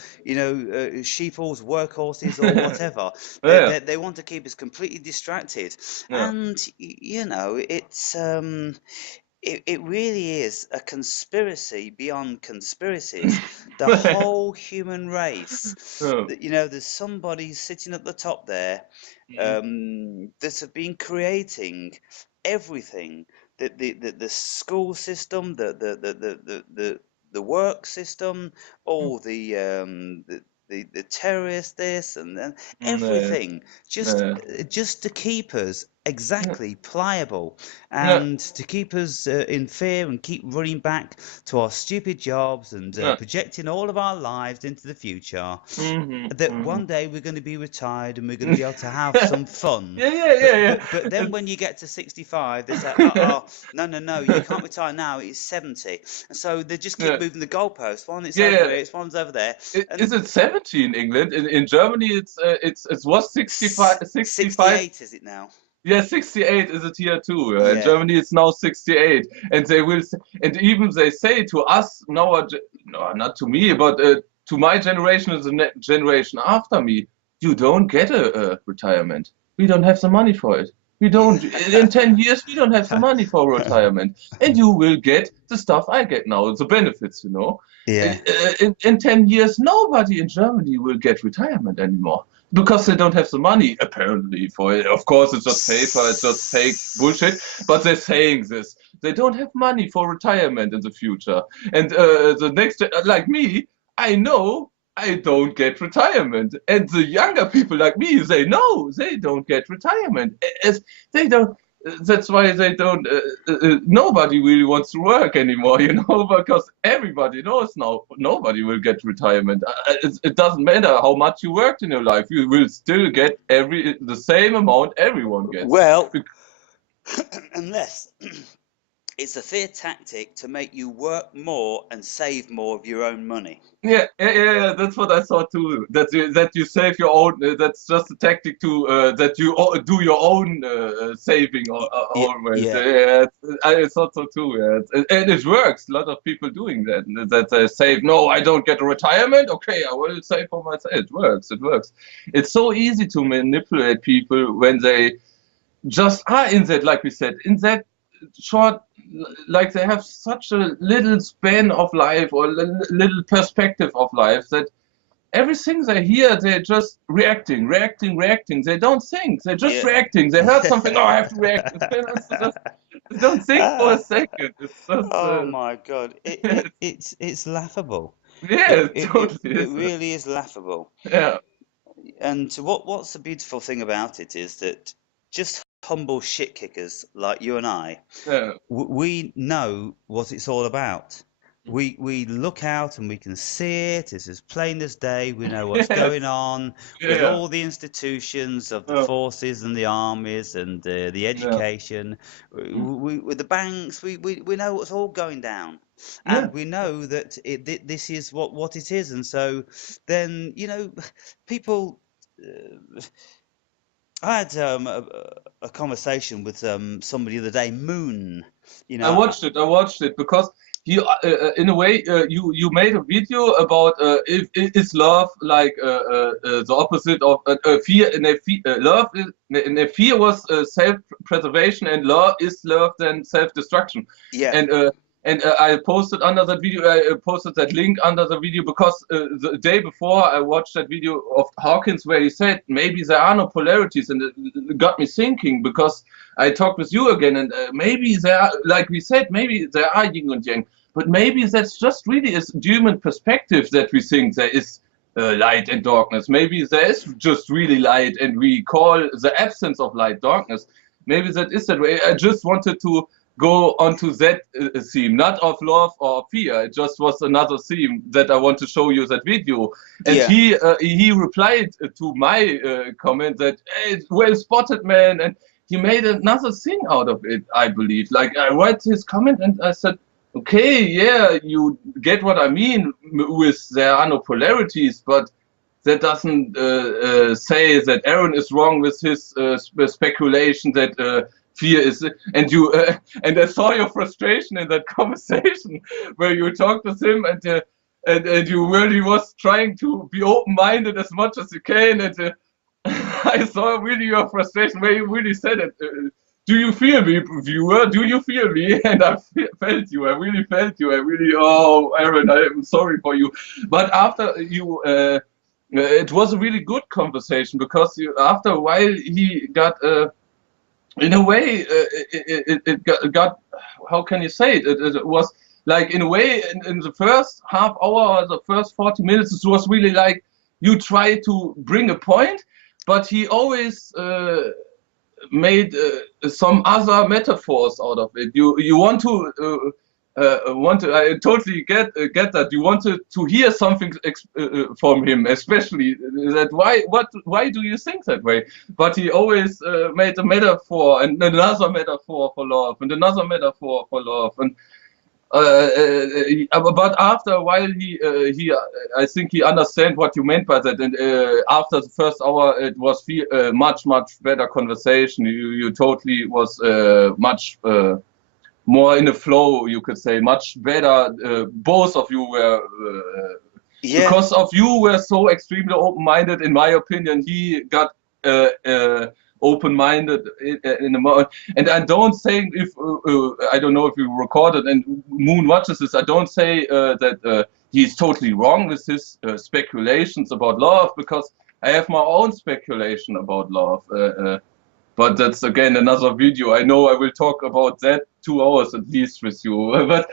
sheeples, workhorses, or whatever. yeah, They want to keep us completely distracted, yeah, and it's it really is a conspiracy beyond conspiracies. The whole human race, yeah, that there's somebody sitting at the top there, mm, that have been creating everything. The school system, the work system, all the terrorist this and yeah, everything, yeah, just to keep us exactly pliable, yeah, and to keep us in fear and keep running back to our stupid jobs and yeah, projecting all of our lives into the future, mhm, that mhm. one day we're going to be retired and we're going to be able to have some fun. Yeah, yeah, But yeah, but but then when you get to 65, they say, yeah. no, you can't retire now. It's 70, and so they just keep Yeah, moving the goalposts. One it's yeah, over yeah. here, it's one's over there, Is and it 70 in England? In Germany, it was 65, 65. 68 is it now? Yeah, 68 is it here too. In Yeah. Germany, it's now 68, and and even they say to us now, no, not to me, but to my generation and the generation after me, you don't get a retirement. We don't have the money for it. We don't. In 10 years, we don't have the money for retirement, and you will get the stuff I get now, the benefits, you know. Yeah. In 10 years, nobody in Germany will get retirement anymore because they don't have the money, apparently, for it. Of course, it's just paper, it's just fake bullshit, but they're saying this. They don't have money for retirement in the future. And the next, like me, I know I don't get retirement. And the younger people like me, they know they don't get retirement. As they don't. That's why they don't. Nobody really wants to work anymore, you know, because everybody knows now nobody will get retirement. It doesn't matter how much you worked in your life, you will still get the same amount everyone gets. Well, Bec- unless it's a fear tactic to make you work more and save more of your own money. Yeah. That's what I thought too. That you save your own. That's just a tactic to that you do your own saving Yeah, always. yeah, I thought so too. Yeah, and it works. A lot of people doing that. That they save. No, I don't get a retirement. Okay, I will save for myself. It works. It works. It's so easy to manipulate people when they just are in that, like we said, in that short, like they have such a little span of life or little perspective of life that everything they hear, they're just reacting. They don't think. They're just yeah. reacting. They heard something. Oh, I have to react. They don't think for a Ah, second. It's just, oh my God, it's laughable. yeah, it totally It is. really is laughable. Yeah, And what's the beautiful thing about it is that just humble shit kickers like you and I, yeah, we know what it's all about. We look out and we can see it. It's as plain as day. We know what's yes, going on with yeah, all the institutions of the yeah, forces and the armies and the yeah, education. With the banks, we know what's all going down, yeah. and we know that this is what it is. And so then people. I had a conversation with somebody the other day, Moon. You I know, watched it. I watched it because in a way, you made a video about if is love like the opposite of fear. And love is, and fear was self-preservation, and love is love then self-destruction. yeah, And I posted under that video. I posted that link under the video because the day before I watched that video of Hawkins where he said maybe there are no polarities, and it got me thinking because I talked with you again, and maybe there are, like we said, maybe there are yin and yang, but maybe that's just really a human perspective that we think there is light and darkness. Maybe there is just really light, and we call the absence of light darkness. Maybe that is that way. I just wanted to go onto that theme, not of love or fear. It just was another theme that I want to show you that video. And yeah, he replied to my comment that hey, well spotted, man, and he made another thing out of it, I believe. Like I read his comment and I said, okay, yeah, you get what I mean with there are no polarities, but that doesn't say that Aaron is wrong with his speculation that fear is. And you and I saw your frustration in that conversation where you talked with him and you really was trying to be open-minded as much as you can and. I saw really your frustration where you really said it. Do you feel me, viewer? Do you feel me? And I felt you. I really felt you. I really, oh, Aaron, I'm sorry for you. But after you, it was a really good conversation because after a while he got, in a way, it got, how can you say it? It was like, in a way, in the first half hour, or the first 40 minutes, it was really like you try to bring a point, but he always made some other metaphors out of it. You want to I totally get that you wanted to hear something from him, especially that why do you think that way? But he always made a metaphor and another metaphor for love and another metaphor for love and. But after a while, I think he understand what you meant by that. And after the first hour, it was much better conversation. You totally was much more in a flow. You could say much better. Both of you were. yeah, Because of you were so extremely open-minded. In my opinion, he got open-minded in the moment. And I don't say if I don't know if you recorded and Moon watches this. I don't say that he's totally wrong with his speculations about love because I have my own speculation about love. But that's again another video. I know I will talk about that 2 hours at least with you. But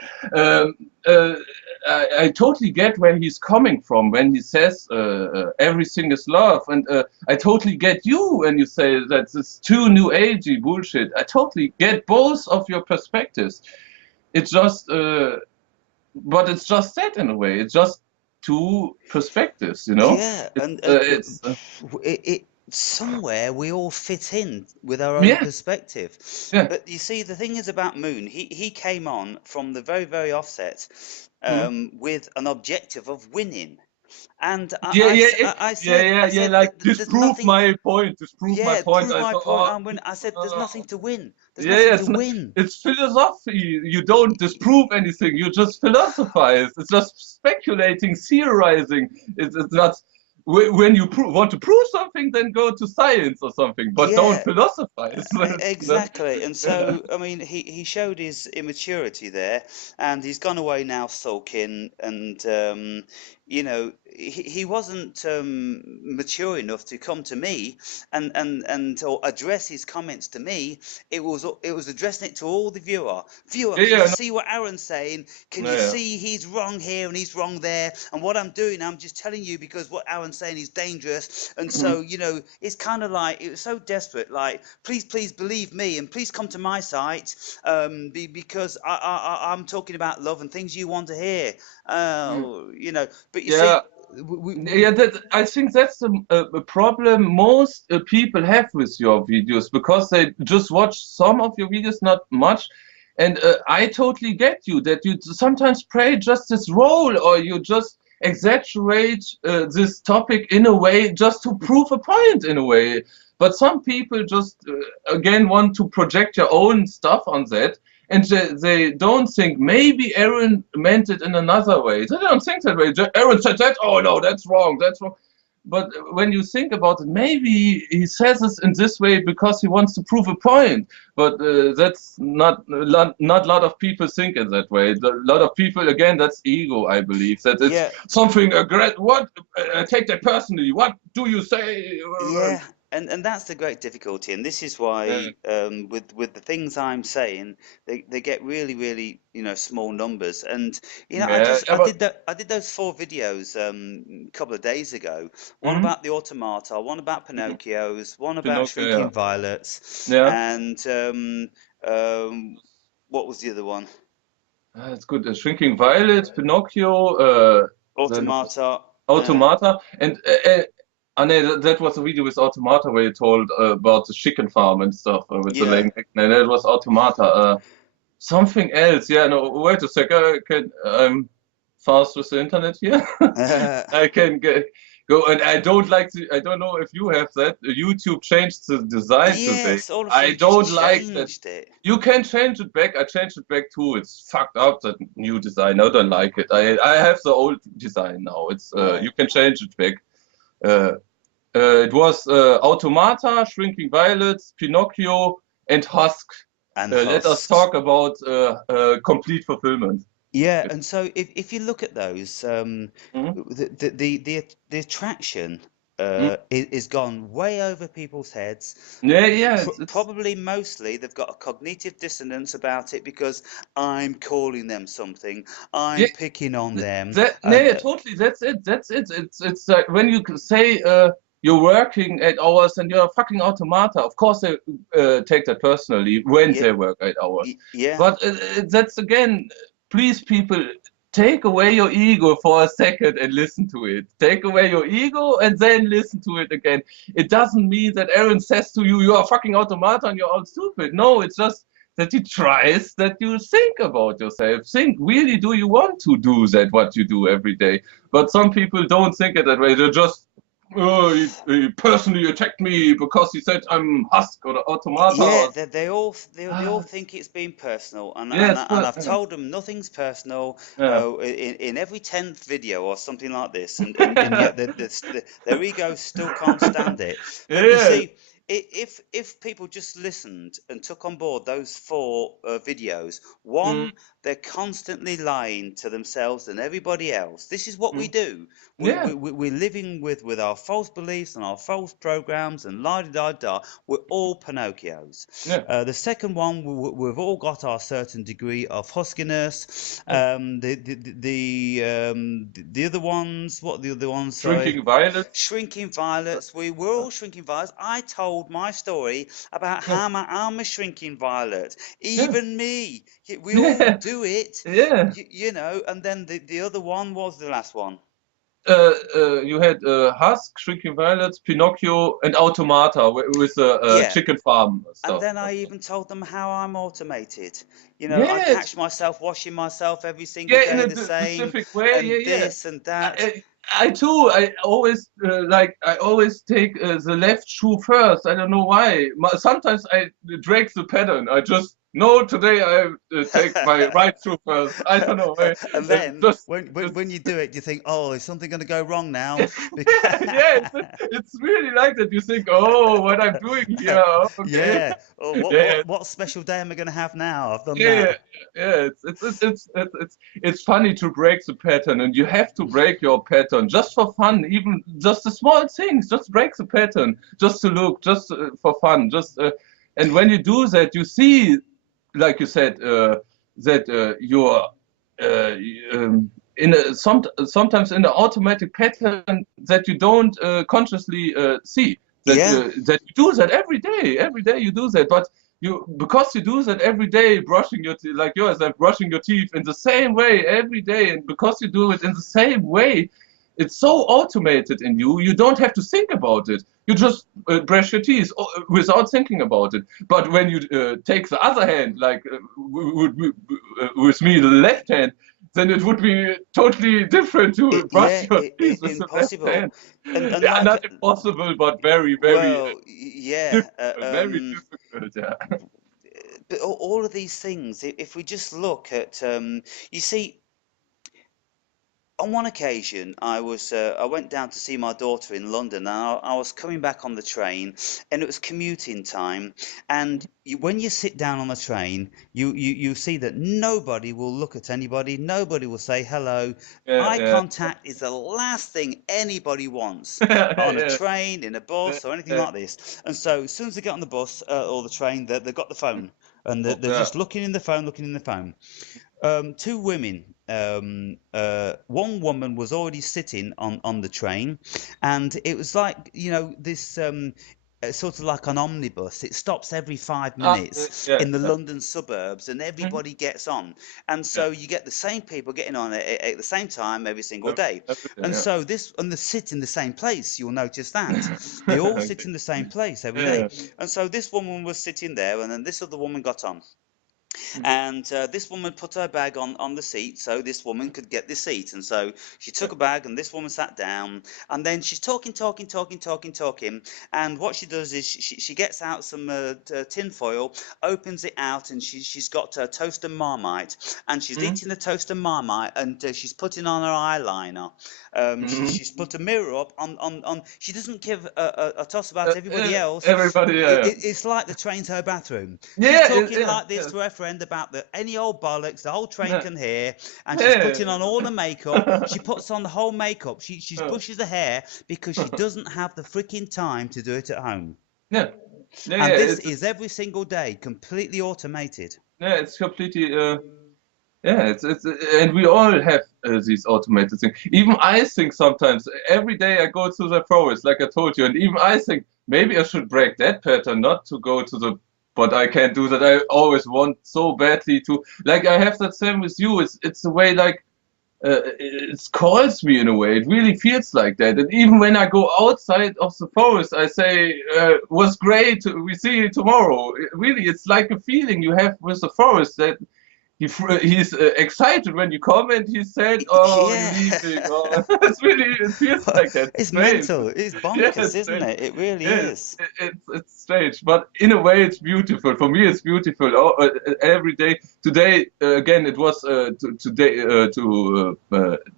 I totally get where he's coming from when he says everything is love, and I totally get you when you say that it's too new agey bullshit. I totally get both of your perspectives. It's just, but it's just that in a way. It's just two perspectives, you know. yeah. It's And it somewhere we all fit in with our own Yeah, perspective. yeah. But you see, the thing is about Moon, he came on from the very, very offset Mm. with an objective of winning. And Yeah, yeah, it, yeah, yeah, I yeah. said Like that disprove there's nothing. my point. Disprove my Yeah, point. prove I my thought, point. I'm winning. I said there's uh, nothing to win. There's yeah, nothing yeah, to win. it's philosophy. You don't disprove anything. You just philosophize. It's just speculating, theorizing. It's not. When you want to prove something, then go to science or something. But don't Yeah, philosophize. No. exactly. And Yeah. so, I mean, he showed his immaturity there, and he's gone away now sulking, and he wasn't mature enough to come to me and or address his comments to me. It was addressing it to all the viewer. Viewer, Yeah, can you yeah, no, see what Aaron's saying? Can no, you yeah. see he's wrong here and he's wrong there? And what I'm doing, I'm just telling you because what Aaron's saying is dangerous. And so, it's kind of like it was so desperate, like please believe me and please come to my site because I'm talking about love and things you want to hear. Mm. But you Yeah, see, we yeah, that I think that's a problem most people have with your videos because they just watch some of your videos, not much. And I totally get you that you sometimes play just this role or you just exaggerate this topic in a way just to prove a point in a way. But some people just again want to project your own stuff on that. And they don't think maybe Aaron meant it in another way. They don't think that way. Aaron said that. Oh no, that's wrong. That's wrong. But when you think about it, maybe he says this in this way because he wants to prove a point. But that's not a lot of people think in that way. A lot of people, again, that's ego. I believe that it's yeah. something. What? Take that personally. What do you say? Yeah, and that's the great difficulty, and this is Yeah. why with the things I'm saying, they get really really small numbers, and Yeah. I did those 4 videos a couple of days ago, one Mhm. about the automata, one about Mhm. Pinocchios, one about Pinocchio. Yeah. shrinking violets, Yeah. and um, what was the other one? It's good. Shrinking Violet, Pinocchio, then was Automata. Automata, and no, that was a video with Automata where he told about the chicken farm and stuff with the Yeah. lame. No, that was Automata. Something else. Yeah. No, wait a sec. I'm fast with the internet here. I can go, and I don't like the. I don't know if you have that. YouTube changed the design today. Yes, all of a I sudden just don't like that. changed it. You can change it back. I changed it back too. It's fucked up that new design. I don't like it. I have the old design now. It's Right. you can change it back. Uh, it was Automata, Shrinking Violets, Pinocchio, and Husk. And Let us husks. talk about complete fulfillment. Yeah, and so if you look at those, Mhm. the attraction Mm. is gone way over people's heads. Yeah, yeah. It's Probably mostly they've got a cognitive dissonance about it because I'm calling them something, yeah. I'm picking on them, That no, and yeah, totally. That's it. That's it. It's like when you say you're working 8 hours and you're a fucking automata. Of course they take that personally when yeah, they work 8 hours. yeah, But that's again, please people, take away your ego for a second and listen to it. Take away your ego and then listen to it again. It doesn't mean that Aaron says to you, "You're a fucking automata and you're all stupid." No, it's just that he tries that you think about yourself. Think, really, do you want to do that, what you do every day? But some people don't think it that way. They just, oh, he personally attacked me because he said I'm husk or automata. yeah, Or, they all think it's been personal, yes, and but I've told them nothing's personal yeah, in every 10th video or something like this, and yet their ego still can't stand it. But you yeah, see, if people just listened and took on board those 4 videos, mm, one, they're constantly lying to themselves and everybody else. This is what we mm, do. yeah, We're living with our false beliefs and our false programs and la da da da. We're all Pinocchios. yeah, The second one, we've all got our certain degree of huskiness. yeah. The other ones, what are the other ones? Sorry. Shrinking violets. Shrinking violets. We were all shrinking violets. I told my story about Yeah, how I'm a shrinking violet. yeah, Even me. We all yeah, do it. yeah. And then the other one was the last one. you had Husk, Shrieking Violets, Pinocchio, and Automata with the Yeah. chicken farm And stuff. then I even told them how I'm automated. You know, I Yes, catch myself washing myself every single yeah, in day a the same, specific way. and Yeah, yeah. this and that. I too. I always I always take the left shoe first. I don't know why. Sometimes I break the pattern. I just no. Today I take my right shoe first. I don't know. And then Just, when you do it, you think, oh, is something going to go wrong now? yeah, it's really like that. You think, oh, what I'm doing here. Okay. Yeah. Oh, Yeah, what special day am I going to have now? I've done yeah, yeah, that. yeah. It's funny to break the pattern, and you have to break your pattern just for fun. Even just the small things, just break the pattern, just to look, just for fun. And when you do that, you see, like you said, that you're uh, in sometimes in an automatic pattern that you don't consciously see. Yeah. That you do that every day. Every day you do that, but because you do that every day, brushing your teeth like yours, like brushing your teeth in the same way every day, and because you do it in the same way, it's so automated in you. You don't have to think about it. You just brush your teeth without thinking about it. But when you take the other hand, like with me, the left hand, then it would be totally different to brush Yeah, your teeth with the left impossible. hand. And Yeah, like, not impossible, but very, very well, yeah. difficult. Very difficult. Yeah. But all of these things, if we just look at, you see, on one occasion, I went down to see my daughter in London, and I was coming back on the train, and it was commuting time. And when you sit down on the train, you see that nobody will look at anybody, nobody will say hello. Yeah, Eye yeah. contact is the last thing anybody wants on a Yeah, train, in a yeah, bus, or anything yeah. like this. And so, as soon as they get on the bus or the train, they've got the phone, and Oh, they're yeah. just looking in the phone, looking in the phone. Two women. One woman was already sitting on the train, and it was like, this sort of like an omnibus. It stops every five Ah, minutes yeah, in the yeah. London suburbs, and Mhm. everybody gets on. And Yeah, so you get the same people getting on at the same time every single every, day. every day, And yeah. so they sit in the same place. You'll notice that they all sit Okay. in the same place every day. Yeah. And so this woman was sitting there, and then this other woman got on. Mhm. And this woman put her bag on the seat so this woman could get the seat. And so she took a bag, and this woman sat down. And then she's talking, talking, talking, talking, talking. And what she does is she gets out some tin foil, opens it out, and she's got toast and Marmite. And she's Mhm. eating the toast and Marmite, and she's putting on her eyeliner. Mhm. She's put a mirror up on. She doesn't give a toss about everybody else. Everybody, yeah. It's like the train's her bathroom. She's Yeah, talking yeah, like this yeah. to her friend about any old bollocks the whole train Yeah. can hear, and she's Yeah. putting on all the makeup. She puts on the whole makeup. She brushes the hair because she doesn't have the freaking time to do it at home. Yeah. Yeah, And yeah. this is every single day, completely automated. Yeah, it's completely yeah, it's and we all have these automated things. Even I think sometimes every day I go to the forest, like I told you, and even I think maybe I should break that pattern, not to go to the. But I can't do that. I always want so badly to. Like I have that same with you. It's the way like it calls me in a way. It really feels like that. And even when I go outside of the forest, I say, "Was great. We see you tomorrow." Really, it's like a feeling you have with the forest that he's excited when you come, and he said, "Oh, you're Yeah. leaving." Oh, it's really it feels like that. It's It's strange. mental. It's Yeah, bonkers, it's isn't strange. it? It really Yeah, is. it's strange, but in a way, it's beautiful. For me, it's beautiful. Every day. Today, again, it was today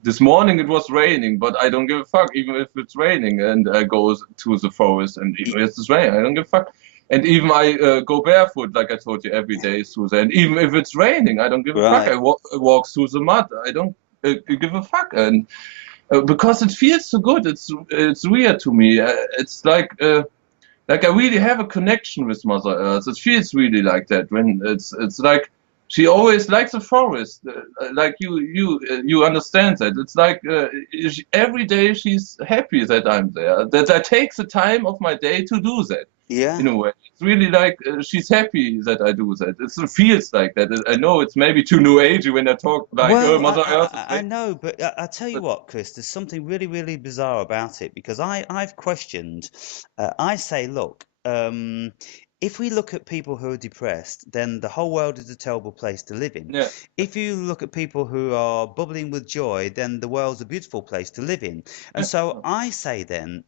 this morning. It was raining, but I don't give a fuck. Even if it's raining, and I go to the forest, and even if it's raining, I don't give a fuck. And even I go barefoot, like I told you, every day through there. And even if it's raining, I don't give a fuck. Right. I walk through the mud. I don't give a fuck. And because it feels so good, it's weird to me. It's like I really have a connection with Mother Earth. It feels really like that when it's like She always likes the forest, like you understand that. It's like every day she's happy that I'm there. That I take the time of my day to do that. Yeah. In a way, it's really like she's happy that I do that. It feels like that. I know it's maybe too new agey when I talk like, oh, Well, Mother Earth is I great, know, but I tell you but what, Chris, there's something really, really bizarre about it because I've questioned. I say, look, if we look at people who are depressed, then the whole world is a terrible place to live in. yeah, If you look at people who are bubbling with joy, then the world's a beautiful place to live in. And yeah, so I say then,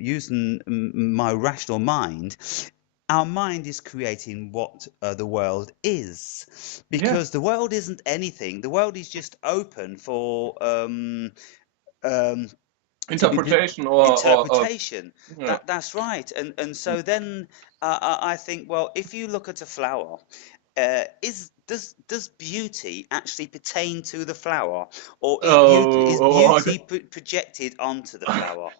using my rational mind, our mind is creating what the world is, yeah. because the world isn't anything. The world is just open for um, to be Interpretation or interpretation. yeah, That's right. And so then I think, well, if you look at a flower, is does beauty actually pertain to the flower, or is oh, beauty projected onto the flower?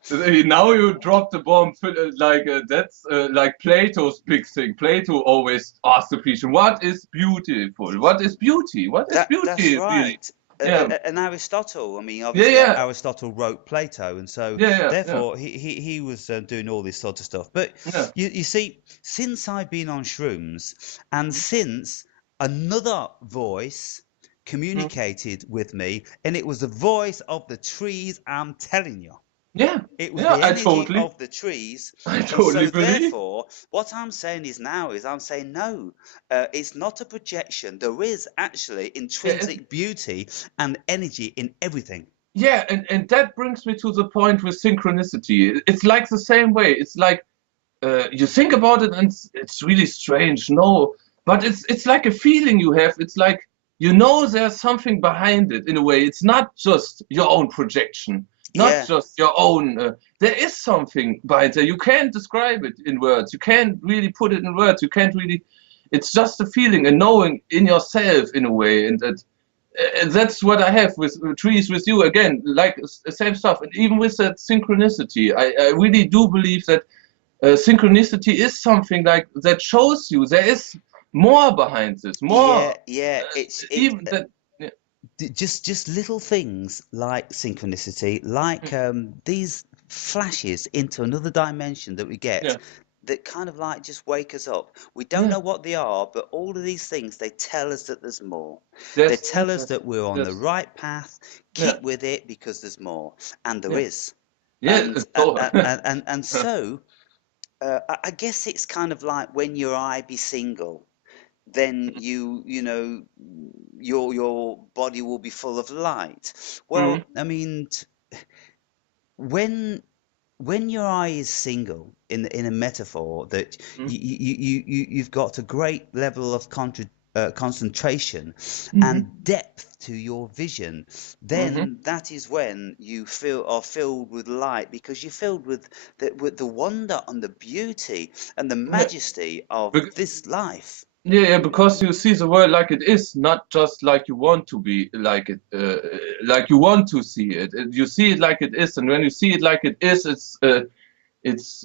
now you dropped the bomb. Like that's like Plato's big thing. Plato always asked the question, "What is beautiful? What is beauty? What is That's beauty really?" right. Yeah, And Aristotle, I mean, yeah, obviously yeah, Aristotle wrote Plato, and so yeah, yeah, yeah, therefore he was doing all this sort of stuff. But yeah. you see, since I've been on shrooms, and since another voice Mm. communicated with me, and it was the voice of the trees, I'm telling you. Yeah, It was yeah. the energy of the trees. I And totally so, believe. therefore, what I'm saying is now is I'm saying no, it's not a projection. There is actually Yeah, it's, intrinsic beauty and energy in everything. yeah, and that brings me to the point with synchronicity. It's like the same way. It's like you think about it and it's really strange. No, but it's like a feeling you have. It's like you know there's something behind it in a way. It's not just your own projection, not Yeah, just your own. There is something behind there. You can't describe it in words. You can't really put it in words. You can't really. It's just a feeling and knowing in yourself in a way, and that's what I have with trees with you again, like the same stuff, and even with that synchronicity. I really do believe that synchronicity is something like that shows you there is more behind this, more yeah. It's even that. Yeah, just little things like synchronicity, like these flashes into another dimension that we get, yeah, that kind of like just wake us up. We don't yeah. know what they are, but all of these things, they tell us that there's more. They There's tell us that we're on the there's right path. yeah, Keep with it because there's more, and there yeah, is. yeah. And So so I guess it's kind of like when your eye be single, then you know your body will be full of light. mm, Well, I mean, when your eye is single, in a metaphor, that mm, you've got a great level of concentration mm-hmm, and depth to your vision, mm-hmm. then that is when you are filled with light, because you're filled with the wonder and the beauty and the Yeah. majesty of this life. Yeah, yeah, because you see the world like it is, not just like you want to be like it, like you want to see it. You see it like it is, and when you see it like it is, it's, it's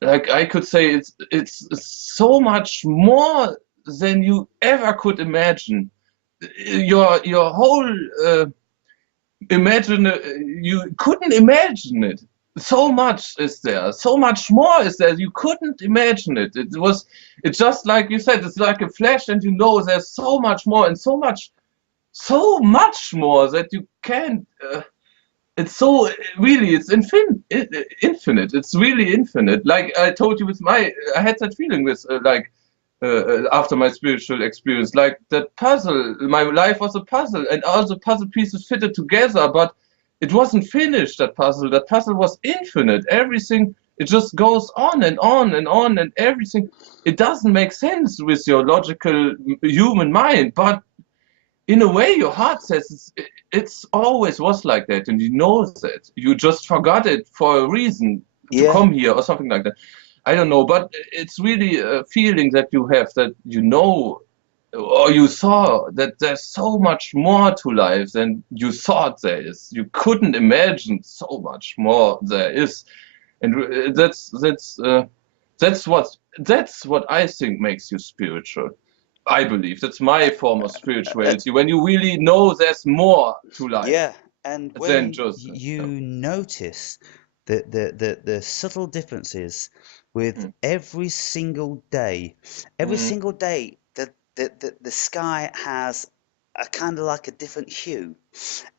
like I could say, it's so much more than you ever could imagine. Your whole imagine you couldn't imagine it. So much is there, so much more is there, you couldn't imagine it. It's just like you said, it's like a flash, and you know there's so much more, and so much more that you can't it's so really it's infinite. It's really infinite. Like I told you with my I had that feeling with after my spiritual experience, like that puzzle. My life was a puzzle, and all the puzzle pieces fitted together, but it wasn't finished. That puzzle was infinite. Everything, it just goes on and on and on, and everything. It doesn't make sense with your logical human mind, but in a way, your heart says it's always was like that, and you know that. You just forgot it for a reason to Yeah. come here or something like that. I don't know, but it's really a feeling that you have, that you know or you saw that there's so much more to life than you thought there is. You couldn't imagine so much more there is, and that's what I think makes you spiritual. I believe that's my form of spirituality. When you really know there's more to life Yeah, and than when just you yeah. notice the subtle differences with Mm, every mm, single day the sky has a kind of like a different hue.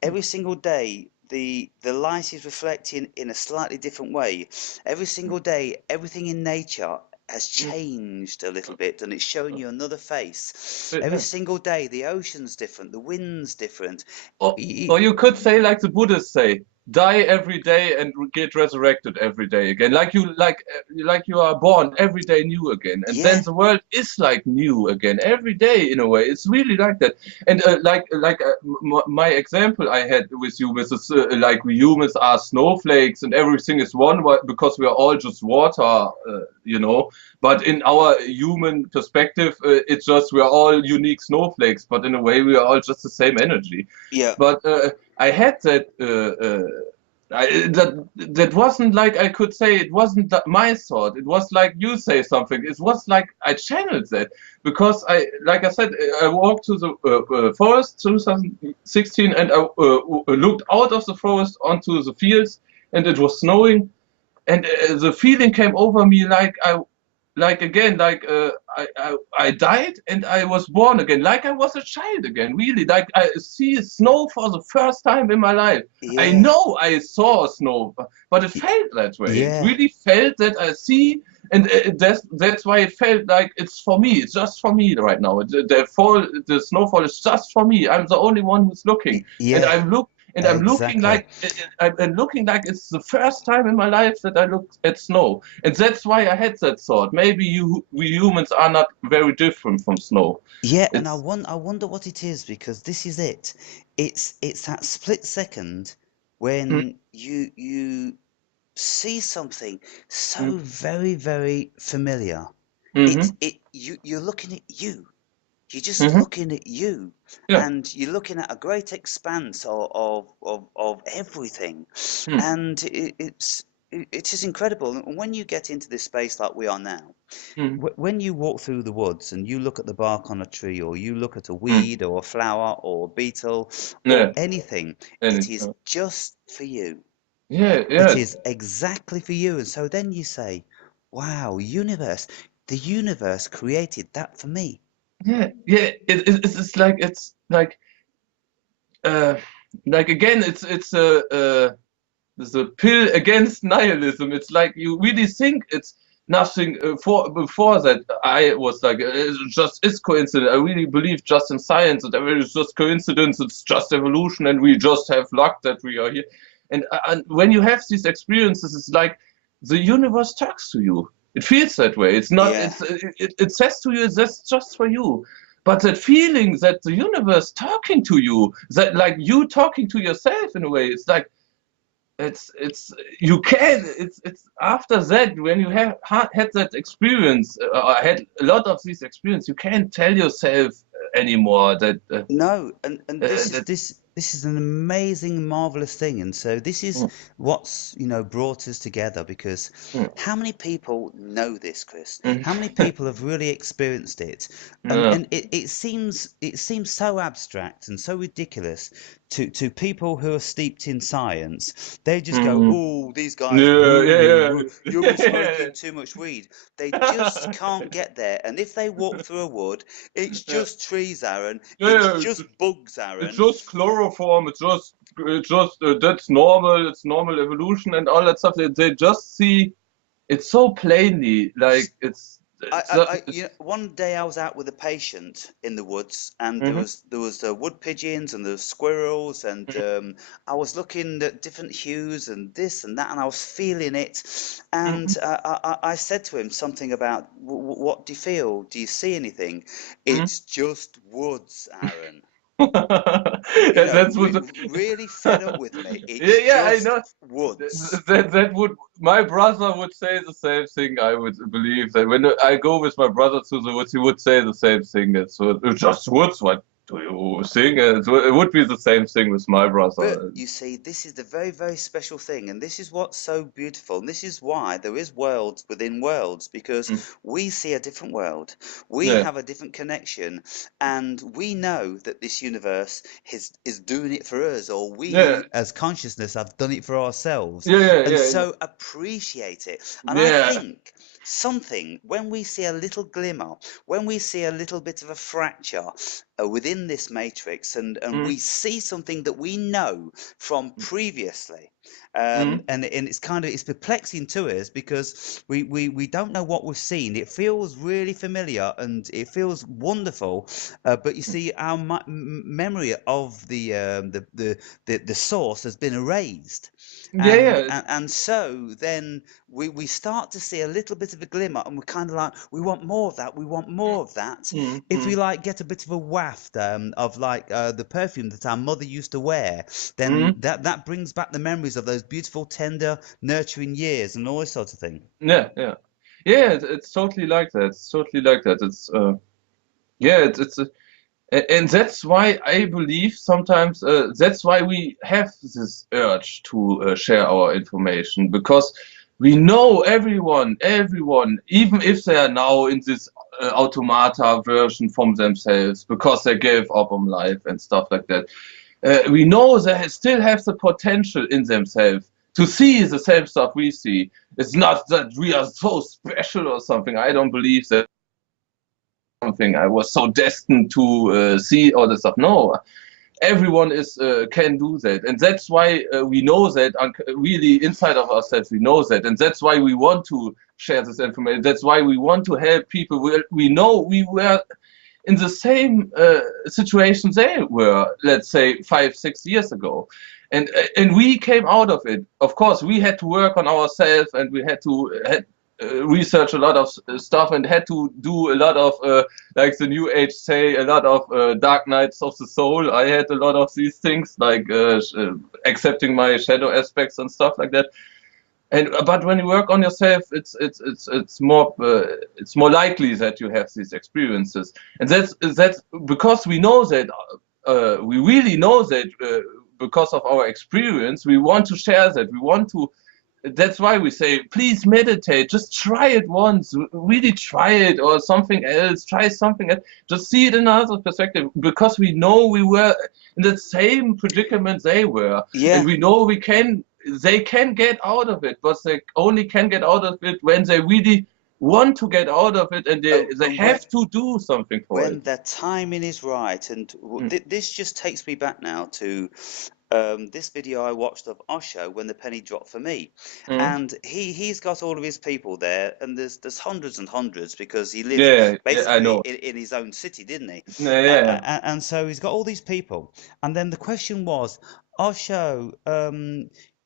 Every single day the light is reflecting in a slightly different way. Every single day, everything in nature has mm, changed a little bit and it's showing you another face. Every yeah. single day, the ocean's different, the wind's different. Or you could say like the Buddhists say, die every day and get resurrected every day again. Like you are born every day new again. And then Yeah, the world is like new again every day in a way. It's really like that. And my example I had with humans is like we humans are snowflakes and everything is one because we are all just water, you know. But in our human perspective, it's just we are all unique snowflakes. But in a way, we are all just the same energy. yeah, But I had that. That wasn't like I could say it wasn't my thought. It was like you say something. It was like I channeled that because like I said, I walked to the forest 2016, and I looked out of the forest onto the fields, and it was snowing, and the feeling came over me like like again, like I died and I was born again, like I was a child again, really. Like I see snow for the first time in my life. I yeah, know I saw snow, but it y- felt that way. It yeah, really felt that I see, and that's why it felt like it's for me. It's just for me right now. The snowfall is just for me. I'm the only one who's looking, and yeah, I'm looking exactly. like I'm looking like it's the first time in my life that I looked at snow, and that's why I had that thought. Maybe we humans are not very different from snow. Yeah, and It's I wonder what it is because this is it. It's that split second mm, when you see something mm, so very, very familiar. mm-hmm, You're looking at you. You're just mm-hmm, looking at you, yeah, and you're looking at a great expanse of everything, mm, and it is incredible. And when you get into this space like we are now, mm, when you walk through the woods and you look at the bark on a tree, or you look at a mm, weed, or a flower, or a beetle, or yeah, anything, and it is just for you. yeah, It yes, is exactly for you. And so then you say, wow, universe, the universe created that for me. yeah, yeah. It's uh, like again, it's a pill against nihilism. It's like you really think it's nothing for before that. I was like, it just is coincidence. I really believe just in science that everything is just coincidence. It's just evolution, and we just have luck that we are here. And when you have these experiences, it's like the universe talks to you. It feels that way. It's not. Yeah. It says to you, that's just for you. But that feeling that the universe talking to you, that like you talking to yourself in a way, it's like it's you can it's after that when you have had that experience or had a lot of this experience you can't tell yourself anymore that No, and that this is an amazing, marvelous thing, and so this is mm, what's brought us together because mm, how many people know this, Chris? mm. How many people have really experienced it? And Yeah. and it seems so abstract and so ridiculous to people who are steeped in science. They just go, Mm. "Oh, these guys, Yeah, woo woo yeah, woo, you'll be yeah. smoking too much weed." They just can't get there, and if they walk through a wood, it's Yeah, just trees, Aaron. It's yeah, just bugs, it's Aaron. just chloroform. It's just that's normal. It's normal evolution and all that stuff. They just see it so plainly, like One day I was out with a patient in the woods, and Mhm, there was the wood pigeons and the squirrels, and mhm, I was looking at different hues and this and that, and I was feeling it, mhm, and I said to him something about what do you feel? Do you see anything? mhm. It's just woods, Aaron. That's what. Really fed up with me. Yeah, It's yeah, I just know. woods. That would my brother would say the same thing. I would believe that when I go with my brother to the woods, he would say the same thing. It's just woods. What? do you sing? It would be the same thing with my But brother. you see, this is the very, very special thing, and this is what's so beautiful, and this is why there is worlds within worlds, because Mm. we see a different world, we Yeah, have a different connection, and we know that this universe is doing it for us, or yeah, we as consciousness have done it for ourselves, yeah, yeah, and yeah, so appreciate it. And I yeah. think something, when we see a little glimmer, when we see a little bit of a fracture within this matrix, and Mm, we see something that we know from previously, mm, and it's kind of, it's perplexing to us because we don't know what we've seen. It feels really familiar and it feels wonderful, but you see, our memory of the source has been erased, yeah, yeah. and so then we start to see a little bit of a glimmer, and we're kind of like, we want more of that, we want more of that. Mm, If we mm, like get a bit of a waft of like the perfume that our mother used to wear, then mm. that brings back the memories of those beautiful, tender, nurturing years and all this sort of thing. Yeah, yeah, yeah. It's totally like that. It's totally like that. It's yeah. And that's why I believe sometimes that's why we have this urge to share our information, because we know everyone, even if they are now in this automata version from themselves because they gave up on life and stuff like that. We know they still have the potential in themselves to see the same stuff we see. It's not that we are so special or something. I don't believe that something I was so destined to see all this stuff. No, everyone is can do that, and that's why we know that really inside of ourselves we know that, and that's why we want to share this information. That's why we want to help people. We know we were in the same situation they were, let's say 5 6 years ago, and we came out of it. Of course, we had to work on ourselves, and we had to research a lot of stuff, and had to do a lot of like the new age say, a lot of dark nights of the soul. I had a lot of these things, like accepting my shadow aspects and stuff like that. And but when you work on yourself, it's more likely that you have these experiences, and that's because we know that we really know that because of our experience, we want to share that. We want to. That's why we say, please meditate. Just try it once. Really try it, or something else. Try something else. Just see it in another perspective, because we know we were in the same predicament they were, and Yeah. we know we can. They can get out of it, but they only can get out of it when they really want to get out of it, and Oh, they and when have to do something for it. when the timing is right, and Mm, this just takes me back now to this video I watched of Osho when the penny dropped for me, mm. and he's got all of his people there, and there's hundreds and hundreds because he lived Yeah, yeah, I basically know. in his own city, didn't he? Yeah, yeah, And so he's got all these people, and then the question was, Osho,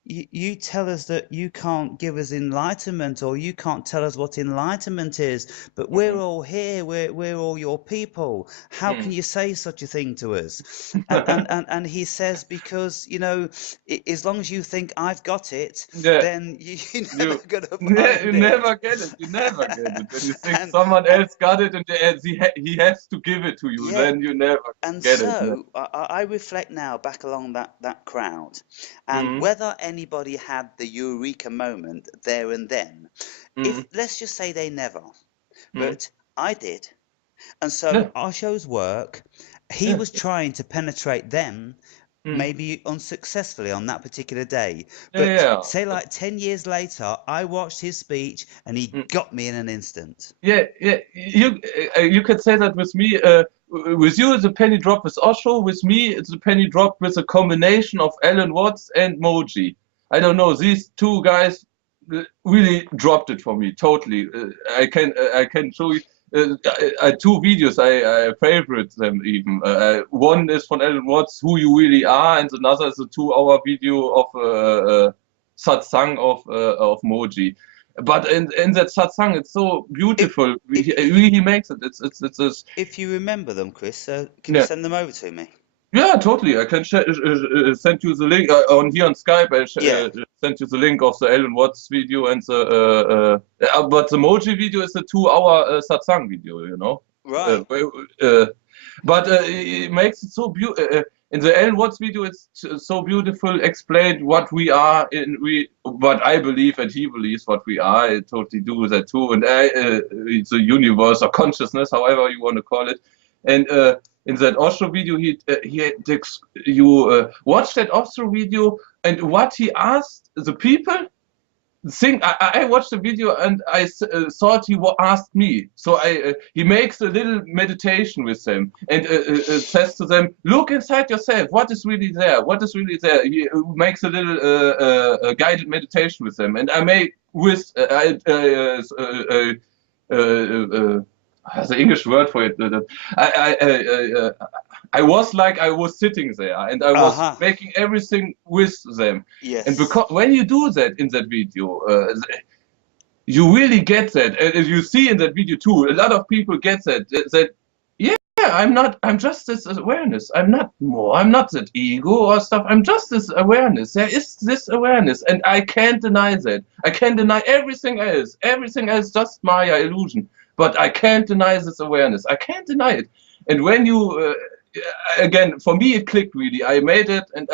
you tell us that you can't give us enlightenment, or you can't tell us what enlightenment is, but we're mm, all here, we're all your people. How can mm. you say such a thing to us? And he says, because, you know, as long as you think I've got it, Yeah. then you're never You, gonna you find it. never get it. You never get it. When you think And someone and else got it, and he has to give it to you, yeah, then you never and get it. so I reflect now back along that crowd, and Mm, whether anybody had the eureka moment there and then. If mm, let's just say they never, mm. but I did. And so Yeah, Osho's work, he yeah, was trying to penetrate them, mm, maybe unsuccessfully on that particular day. yeah, But yeah. say like 10 years later, I watched his speech and he Mm. got me in an instant. Yeah, yeah. You could say that with me. With you, it's a penny drop with Osho. With me, it's a penny drop with a combination of Alan Watts and Moji. I don't know. These two guys really dropped it for me totally. I can show you two videos. I favorite them even. One is from Alan Watts, Who You Really Are, and another is a 2 hour video of satsang of Moji. But in that satsang, it's so If beautiful. if He makes it. It's if you remember them, Chris, can you yeah. send them over to me? Yeah, totally. I can send you the link on here on Skype. I Yeah. send you the link of the Alan Watts video and the but the Moji video is a 2 hour satsang video. You know. Uh, Right. uh, but it makes it so beautiful. In the Alan Watts video, it's so beautiful explained what we are in what I believe and he believes what we are. I totally do that too. And it's a universe or consciousness, however you want to call it. And in that Osho video, you watch that Osho video and what he asked the people thing I watched the video and I thought he asked me. So he makes a little meditation with them and says to them, "Look inside yourself. What is really there? What is really there?" He makes a little guided meditation with them, and I make with the English word for it. I was like I was sitting there and I was Uh-huh. making everything with them. And Yes. because when you do that in that video, you really get that. And as you see in that video too, a lot of people get that. Yeah, I'm just this awareness. I'm not more. I'm not that ego or stuff. I'm just this awareness. There is this awareness, and I can't deny that. I can't deny everything else. Everything else just Maya illusion. But I can't deny this awareness. I can't deny it. And when you, again, for me, it clicked really. I made it, and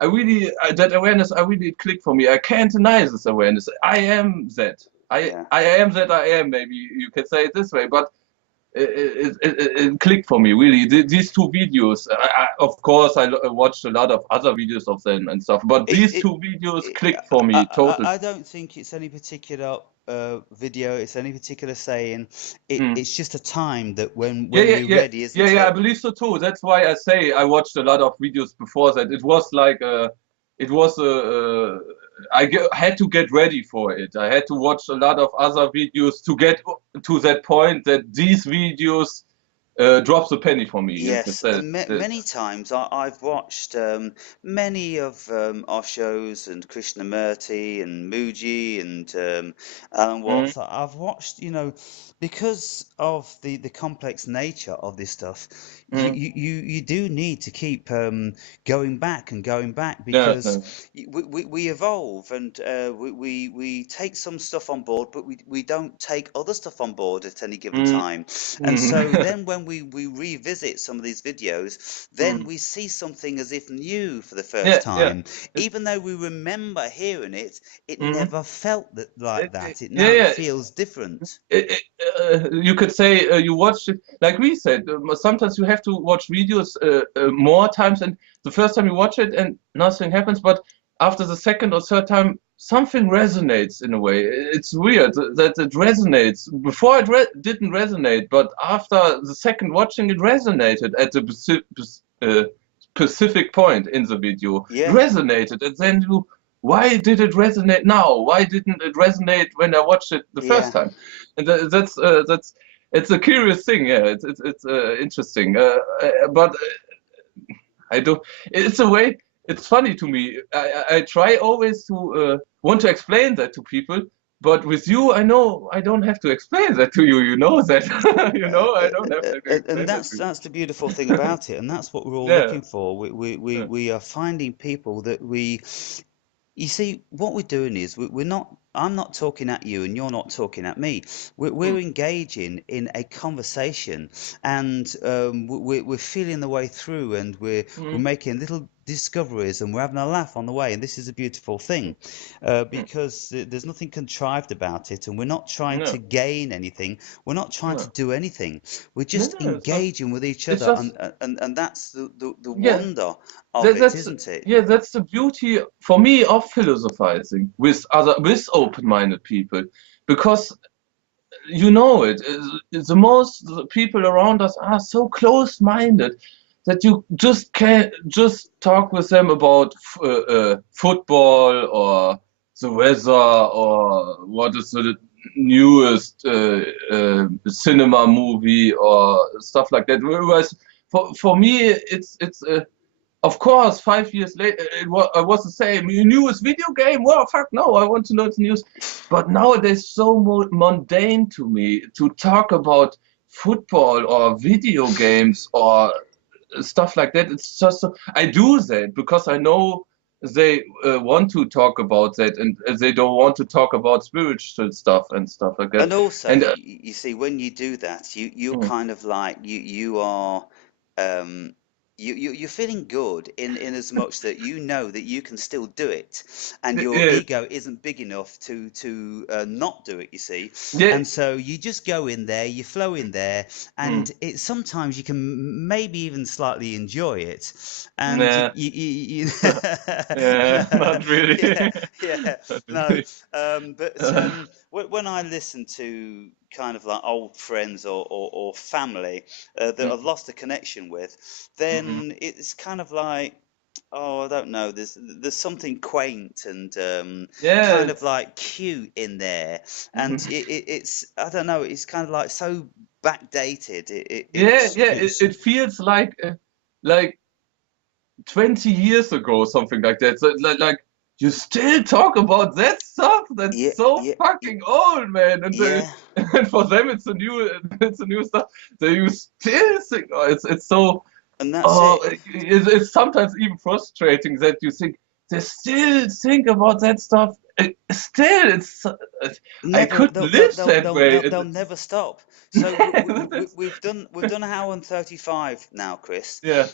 I really, that awareness, I really clicked for me. I can't deny this awareness. I am that. Yeah. I am that I am. Maybe you can say it this way, but it clicked for me really. These two videos, of course, I watched a lot of other videos of them and stuff, but It, these it, two videos it, clicked for me totally. I don't think it's any particular video, it's any particular saying. Mm. It's just a time that Yeah, when yeah, we're yeah, ready, yeah, isn't yeah. I it? believe so too. That's why I say I watched a lot of videos before that. It was like it was had to get ready for it. I had to watch a lot of other videos to get to that point that these videos drops a penny for me. You can Yes, say and that. many times I've watched many of our shows and Krishnamurti and Muji and Alan Mm, Watts. I've watched, because of the complex nature of this stuff, mm, you do need to keep going back and going back yeah, because we evolve and we take some stuff on board, but we don't take other stuff on board at any given mm, time. And so mm, then when we revisit some of these videos, then mm. we see something as if new for the first Yeah, yeah. time. It, Even though we remember hearing it, it mm, never felt like that. It yeah, now yeah. feels different. You could say you watched it like we said. Sometimes you have to watch videos more times, and the first time you watch it and nothing happens, but after the second or third time, something resonates in a way. It's weird that it resonates. Before it didn't resonate, but after the second watching, it resonated at the specific point in the video. It Yeah, resonated, and then you. Why did it resonate now? Why didn't it resonate when I watched it the first yeah. time? And that's it's a curious thing. Yeah, it's interesting. But I don't. It's a way. It's funny to me. I try always to want to explain that to people. But with you, I know I don't have to explain that to you. You know that. You know I don't have to And explain that to that's the beautiful thing about it, and that's what we're all you. looking for. Yeah. We are finding people that we. You see, what we're doing is we're not. I'm not talking at you, and you're not talking at me. We're Mm, engaging in a conversation, and we're feeling the way through, and we're mm, making little discoveries, and we're having a laugh on the way. And this is a beautiful mm, thing, mm. because there's nothing contrived about it, and we're not trying to No, gain anything. We're not trying to no, do anything. We're no, just no. It's not. engaging with each It's other, just and that's the yeah. wonder of it, That's isn't it? yeah, that's the beauty for me of philosophizing with open-minded people, because you know the most the people around us are so close-minded that you just can't just talk with them about football or the weather or what is the newest cinema movie or stuff like that. Whereas for me, it's of course, 5 years later, I was the same. Newest video game? Well, fuck no, I want to know the news. But nowadays, so mundane to me to talk about football or video games or stuff like that. It's just, I do that because I know. they want to talk about that, and they don't want to talk about spiritual stuff and stuff like that. And also, And you see, when you do that, you're mm, kind of like you are um you're feeling good in as much that you know that you can still do it, and your yeah, ego isn't big enough to not do it. You see, yeah, and so you just go in there, you flow in there, mm, and it sometimes you can maybe even slightly enjoy it, and nah, no, not really, yeah, yeah, not no, really. but when I listen to kind of like old friends or family that I've Mm, lost a connection with, mm, then it's kind of like, oh, I don't know, there's something quaint and kind yeah, of like cute in there, and mm, it's I don't know, it's kind of like so backdated. yeah, yeah. It's It feels like 20 years ago, something like that. So like you still talk about that stuff? yeah, That's so yeah, fucking old, man. yeah, And for them, it's a new stuff. That you still think, oh, it's so, and that's oh, it. it's sometimes even frustrating that you think they still think about that stuff. Still, I No, could live that way. they'll never stop. So we've done an hour and 35 now, Chris. Yeah,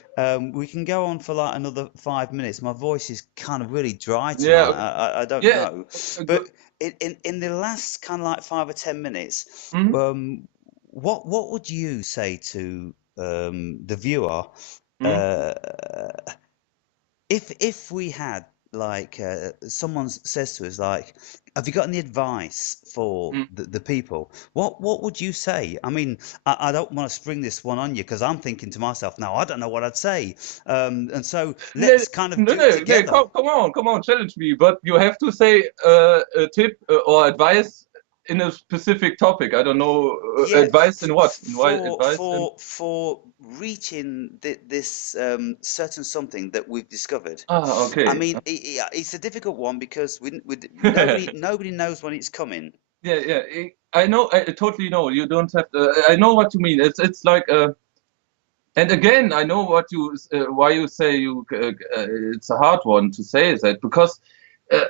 We can go on for like another 5 minutes. My voice is kind of really dry yeah, tonight. I don't yeah. know, Good. but in the last kind of like 5 or 10 minutes, Mhm, what would you say to the viewer? mhm, Uh, if we had like someone says to us like, have you got any advice for mhm. the people, what would you say? I mean, I don't want to spring this one on you because I'm thinking to myself now, I don't know what I'd say, and so No, let's kind of no, do it no, no, together. come on, challenge me. But you have to say a tip or advice in a specific topic. I don't know, Yeah, advice in what? In why advice in? for reaching this certain something that we've discovered. Ah, I okay. mean, it's a difficult one because Yeah, nobody knows when it's coming. yeah. I know. I totally know. You don't have to. I know what you mean. It's like and again, I know what you why you say it's a hard one to say that because. Uh,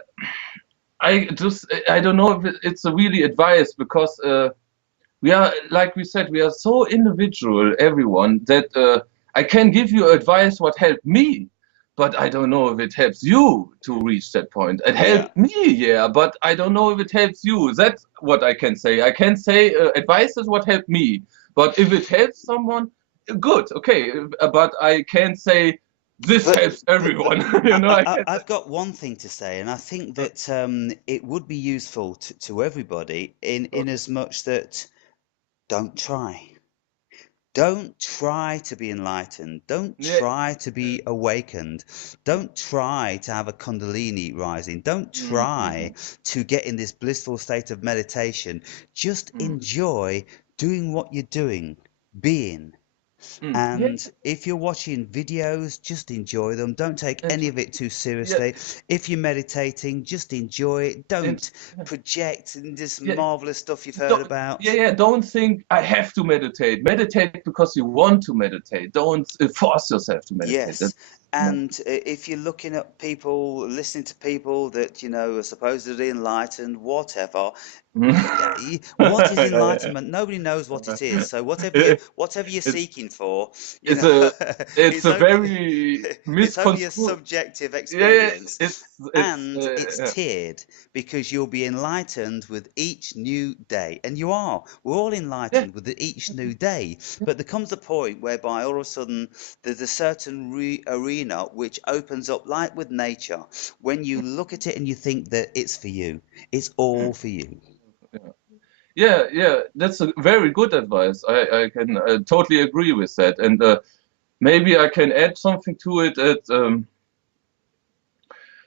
I don't know if it's a really advice because we are, like we said, we are so individual, everyone, that I can give you advice what helped me, but I don't know if it helps you to reach that point. It Yeah. helped me, yeah, but I don't know if it helps you. That's what I can say. I can say advice is what helped me, but if it helps someone, good, okay, but I can't say this But helps everyone. You know, I can't say. I've got one thing to say, and I think that it would be useful to everybody in Okay. as much that don't try. Don't try to be enlightened. Don't Yeah, try to be awakened. Don't try to have a Kundalini rising. Don't mm, try mm, to get in this blissful state of meditation. Just mm, enjoy doing what you're doing, being. yeah, And if you're watching videos, just enjoy them. Don't take and any of it too yeah, seriously. If you're meditating, just enjoy it. and Don't project this yeah, marvelous stuff you've heard don't, about. don't think I have to meditate. Meditate because you want to meditate. Don't force yourself to meditate. Yes, Yeah. and if you're looking at people, listening to people that are supposedly enlightened, whatever, what is Yeah, enlightenment? Nobody knows what it is. So yeah. whatever you're It's seeking for, you it's know, a it's it's a only very it's only a misconstrued. subjective Yeah, experience, it's and it's tiered because you'll be enlightened with each new day, and you are. We're all yeah. enlightened with each new day, but there comes a point whereby all of a sudden there's a certain arena which opens up, like with nature, when you look at it and you think that it's for you. It's all for you. Yeah. Yeah, that's a very good advice. I can totally agree with that. And maybe I can add something to it.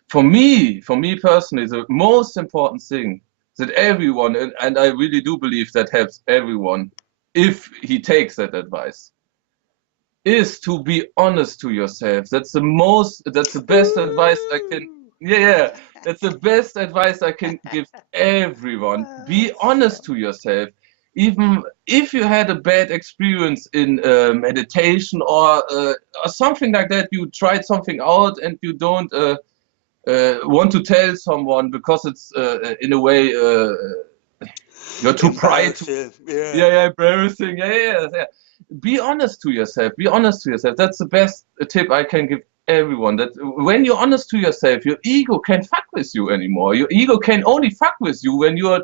For me personally, the most important thing that everyone, and I really do believe that helps everyone, if he takes that advice, is to be honest to yourself. That's the best advice I can, Woo! yeah, that's the best advice I can give everyone. Be honest to yourself. Even if you had a bad experience in meditation or something like that, you tried something out and you don't want to tell someone because it's in a way you're too pride to, Embarrassing. Yeah. yeah, embarrassing, yeah. Be honest to yourself. Be honest to yourself. That's the best tip I can give everyone. That when you're honest to yourself, your ego can't fuck with you anymore. Your ego can only fuck with you when you're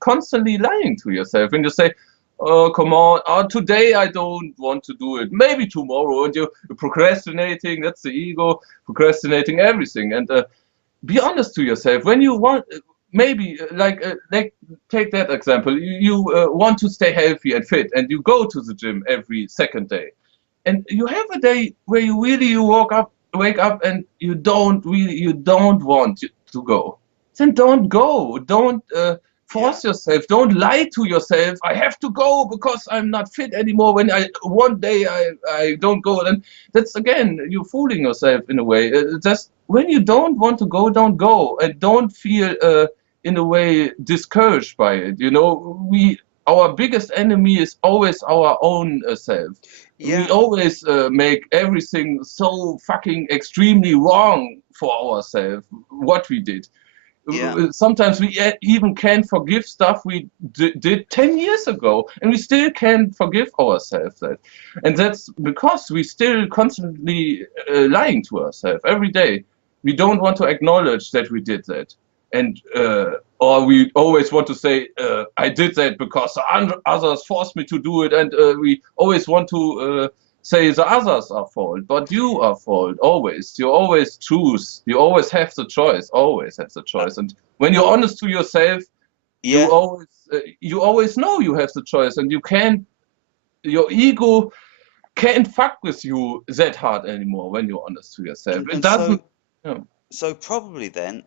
constantly lying to yourself. When you say, "Oh, come on, today I don't want to do it. Maybe tomorrow," and you're procrastinating. That's the ego procrastinating everything. And be honest to yourself. When you want, maybe like take that example. You want to stay healthy and fit, and you go to the gym every second day, and you have a day where you wake up, and you don't want to go. Then don't go. Don't force yourself. Don't lie to yourself. I have to go because I'm not fit anymore. When one day I don't go, then that's again you're fooling yourself in a way. Just when you don't want to go, don't go, and don't feel in a way discouraged by it. You know, our biggest enemy is always our own self. Yeah. We always make everything so fucking extremely wrong for ourselves. What we did. Yeah. Sometimes we even can't forgive stuff we did 10 years ago, and we still can't forgive ourselves that. And that's because we still constantly lying to ourselves every day. We don't want to acknowledge that we did that. And or we always want to say, I did that because others forced me to do it. And we always want to say the others are fault, but you are fault always. You always choose. You always have the choice. Always have the choice. And when you're honest to yourself, Yeah. you always know you have the choice, and you can't. Your ego can't fuck with you that hard anymore when you're honest to yourself. It And doesn't. so probably then,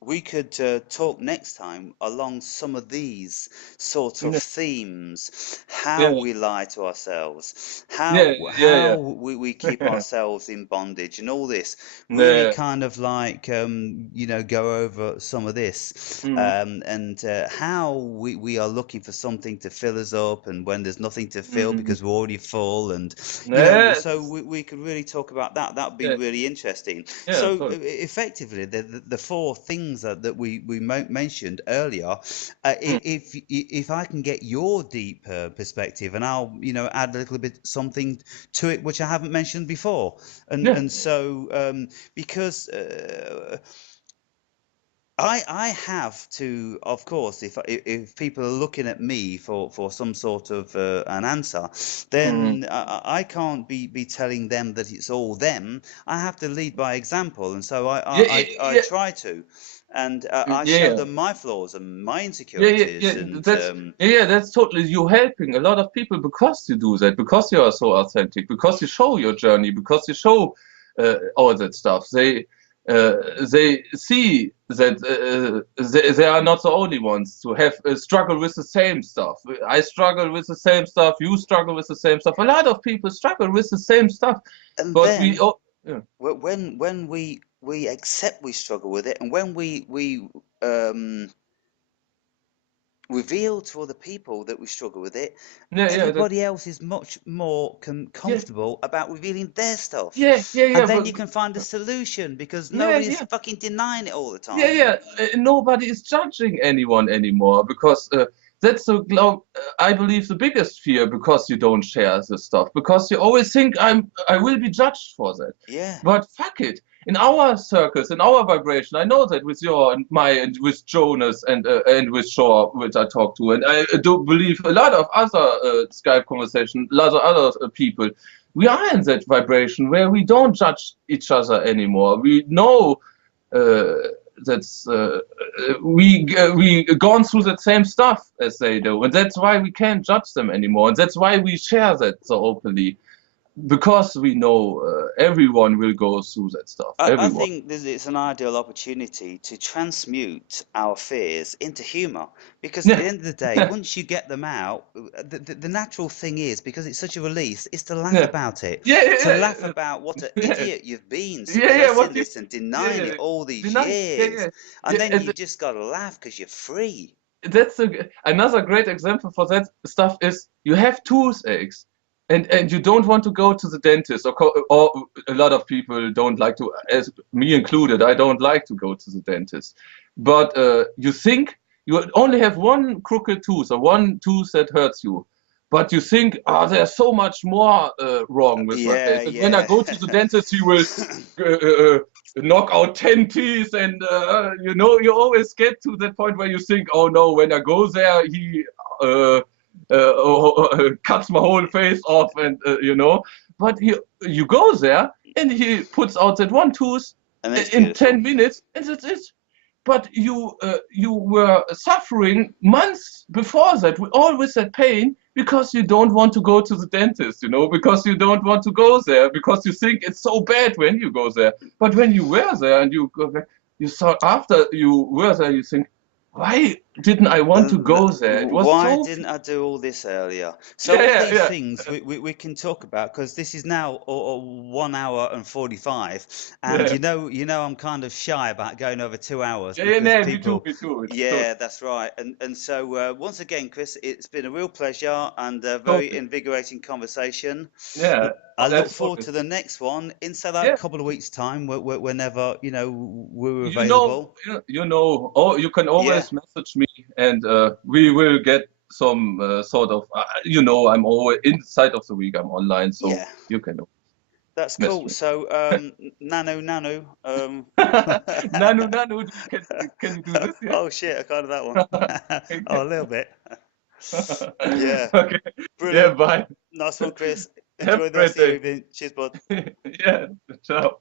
we could talk next time along some of these sort of Yeah, themes, how yeah, we lie to ourselves, yeah, how yeah, we keep yeah. ourselves in bondage, and all this. Really Yeah. kind of like go over some of this, Mm, and how we are looking for something to fill us up, and when there's nothing to fill mm. because we're already full, and so Yes. we could really talk about that. That'd be Yeah. really interesting. Yeah. So Totally. effectively, the four things that we mentioned earlier, Mm, if I can get your deep perspective, and I'll add a little bit something to it which I haven't mentioned before, and yeah. and so because I have to, of course, if people are looking at me for some sort of an answer, Mm, then I can't be telling them that it's all them. I have to lead by example, and so yeah. I Yeah. try to, and I show Yeah. them my flaws and my Yeah. Yeah. insecurities, Yeah. and That's totally you helping a lot of people because you do that, because you are so authentic, because you show your journey, because you show all that stuff. Uh, they see that they are not the only ones to have struggle with the same stuff. I struggle with the same stuff. You struggle with the same stuff. A lot of people struggle with the same stuff, and but we then all. Yeah. when we accept we struggle with it, and when we um reveal to other people that we struggle with it, Yeah, yeah, that, everybody else is much more yeah, comfortable about revealing their stuff. yeah, And then but you can find a solution because yeah, nobody's yeah, fucking denying it all the yeah, time. yeah. Nobody is judging anyone anymore because that's I believe the biggest fear because you don't share this stuff because you always think I will be judged for that. Yeah. But fuck it. In our circles, in our vibration, I know that with your and my and with Jonas and with Shaw, which I talk to, and I do believe a lot of other Skype conversation, a lot of other people, we are in that vibration where we don't judge each other anymore. We know uh, that's we gone through that same stuff as they do, and that's why we can't judge them anymore, and that's why we share that so openly because we know everyone will go through that stuff. I Everyone. think it's an ideal opportunity to transmute our fears into humor because at the Yeah, end of the day, yeah, once you get them out, the natural thing is, because it's such a release, is to laugh yeah, about it, yeah, to laugh yeah, about what an yeah, idiot you've been yeah, yeah. suppressing What you? this and Yeah, denying yeah. it all these Deny. Yeah, years, yeah, and yeah. then And you just got to laugh because you're free. that's another great example for that stuff is you have toothaches. and you don't want to go to the dentist, or a lot of people don't like to, as me included. I don't like to go to the dentist, but you think you only have one crooked tooth or one tooth that hurts you, but you think, there's so much more wrong with my Yeah, face, and when I yeah. go to the dentist, he will knock out 10 teeth, and you always get to that point where you think, oh no, when I go there, he uh, cuts my whole face off, and but you go there and he puts out that one tooth And it's in beautiful. 10 minutes, and that's it. But you were suffering months before that, all with that pain, because you don't want to go to the dentist, because you don't want to go there, because you think it's so bad when you go there. But when you were there and you go back, you saw after you were there, you think, why didn't I want to go there? It was Why so, didn't I do all this earlier? So yeah, all yeah, these yeah, things we can talk about, because this is now 1 hour and 45, and yeah. I'm kind of shy about going over 2 hours Yeah, yeah, because no, me too, people. me too. It's Yeah, that's right. And so once again, Chris, it's been a real pleasure and a very totally, invigorating conversation. yeah, I look as forward always. to the next one in say like Yeah, a couple of weeks' time, whenever we're you know, available. oh, you can Yeah, always message me, and we will get some sort of, I'm always inside of the week. I'm online, so yeah. you can That's message cool. me. So, Nanu. Nanu, Nanu, can you do this? Yeah. Oh shit, I kind of that one. Oh, a little bit. Yeah, Okay. Yeah. brilliant. Bye. Nice one, Chris. Have a Enjoy the great rest of your day. evening. Cheers, bud. Yeah. Ciao.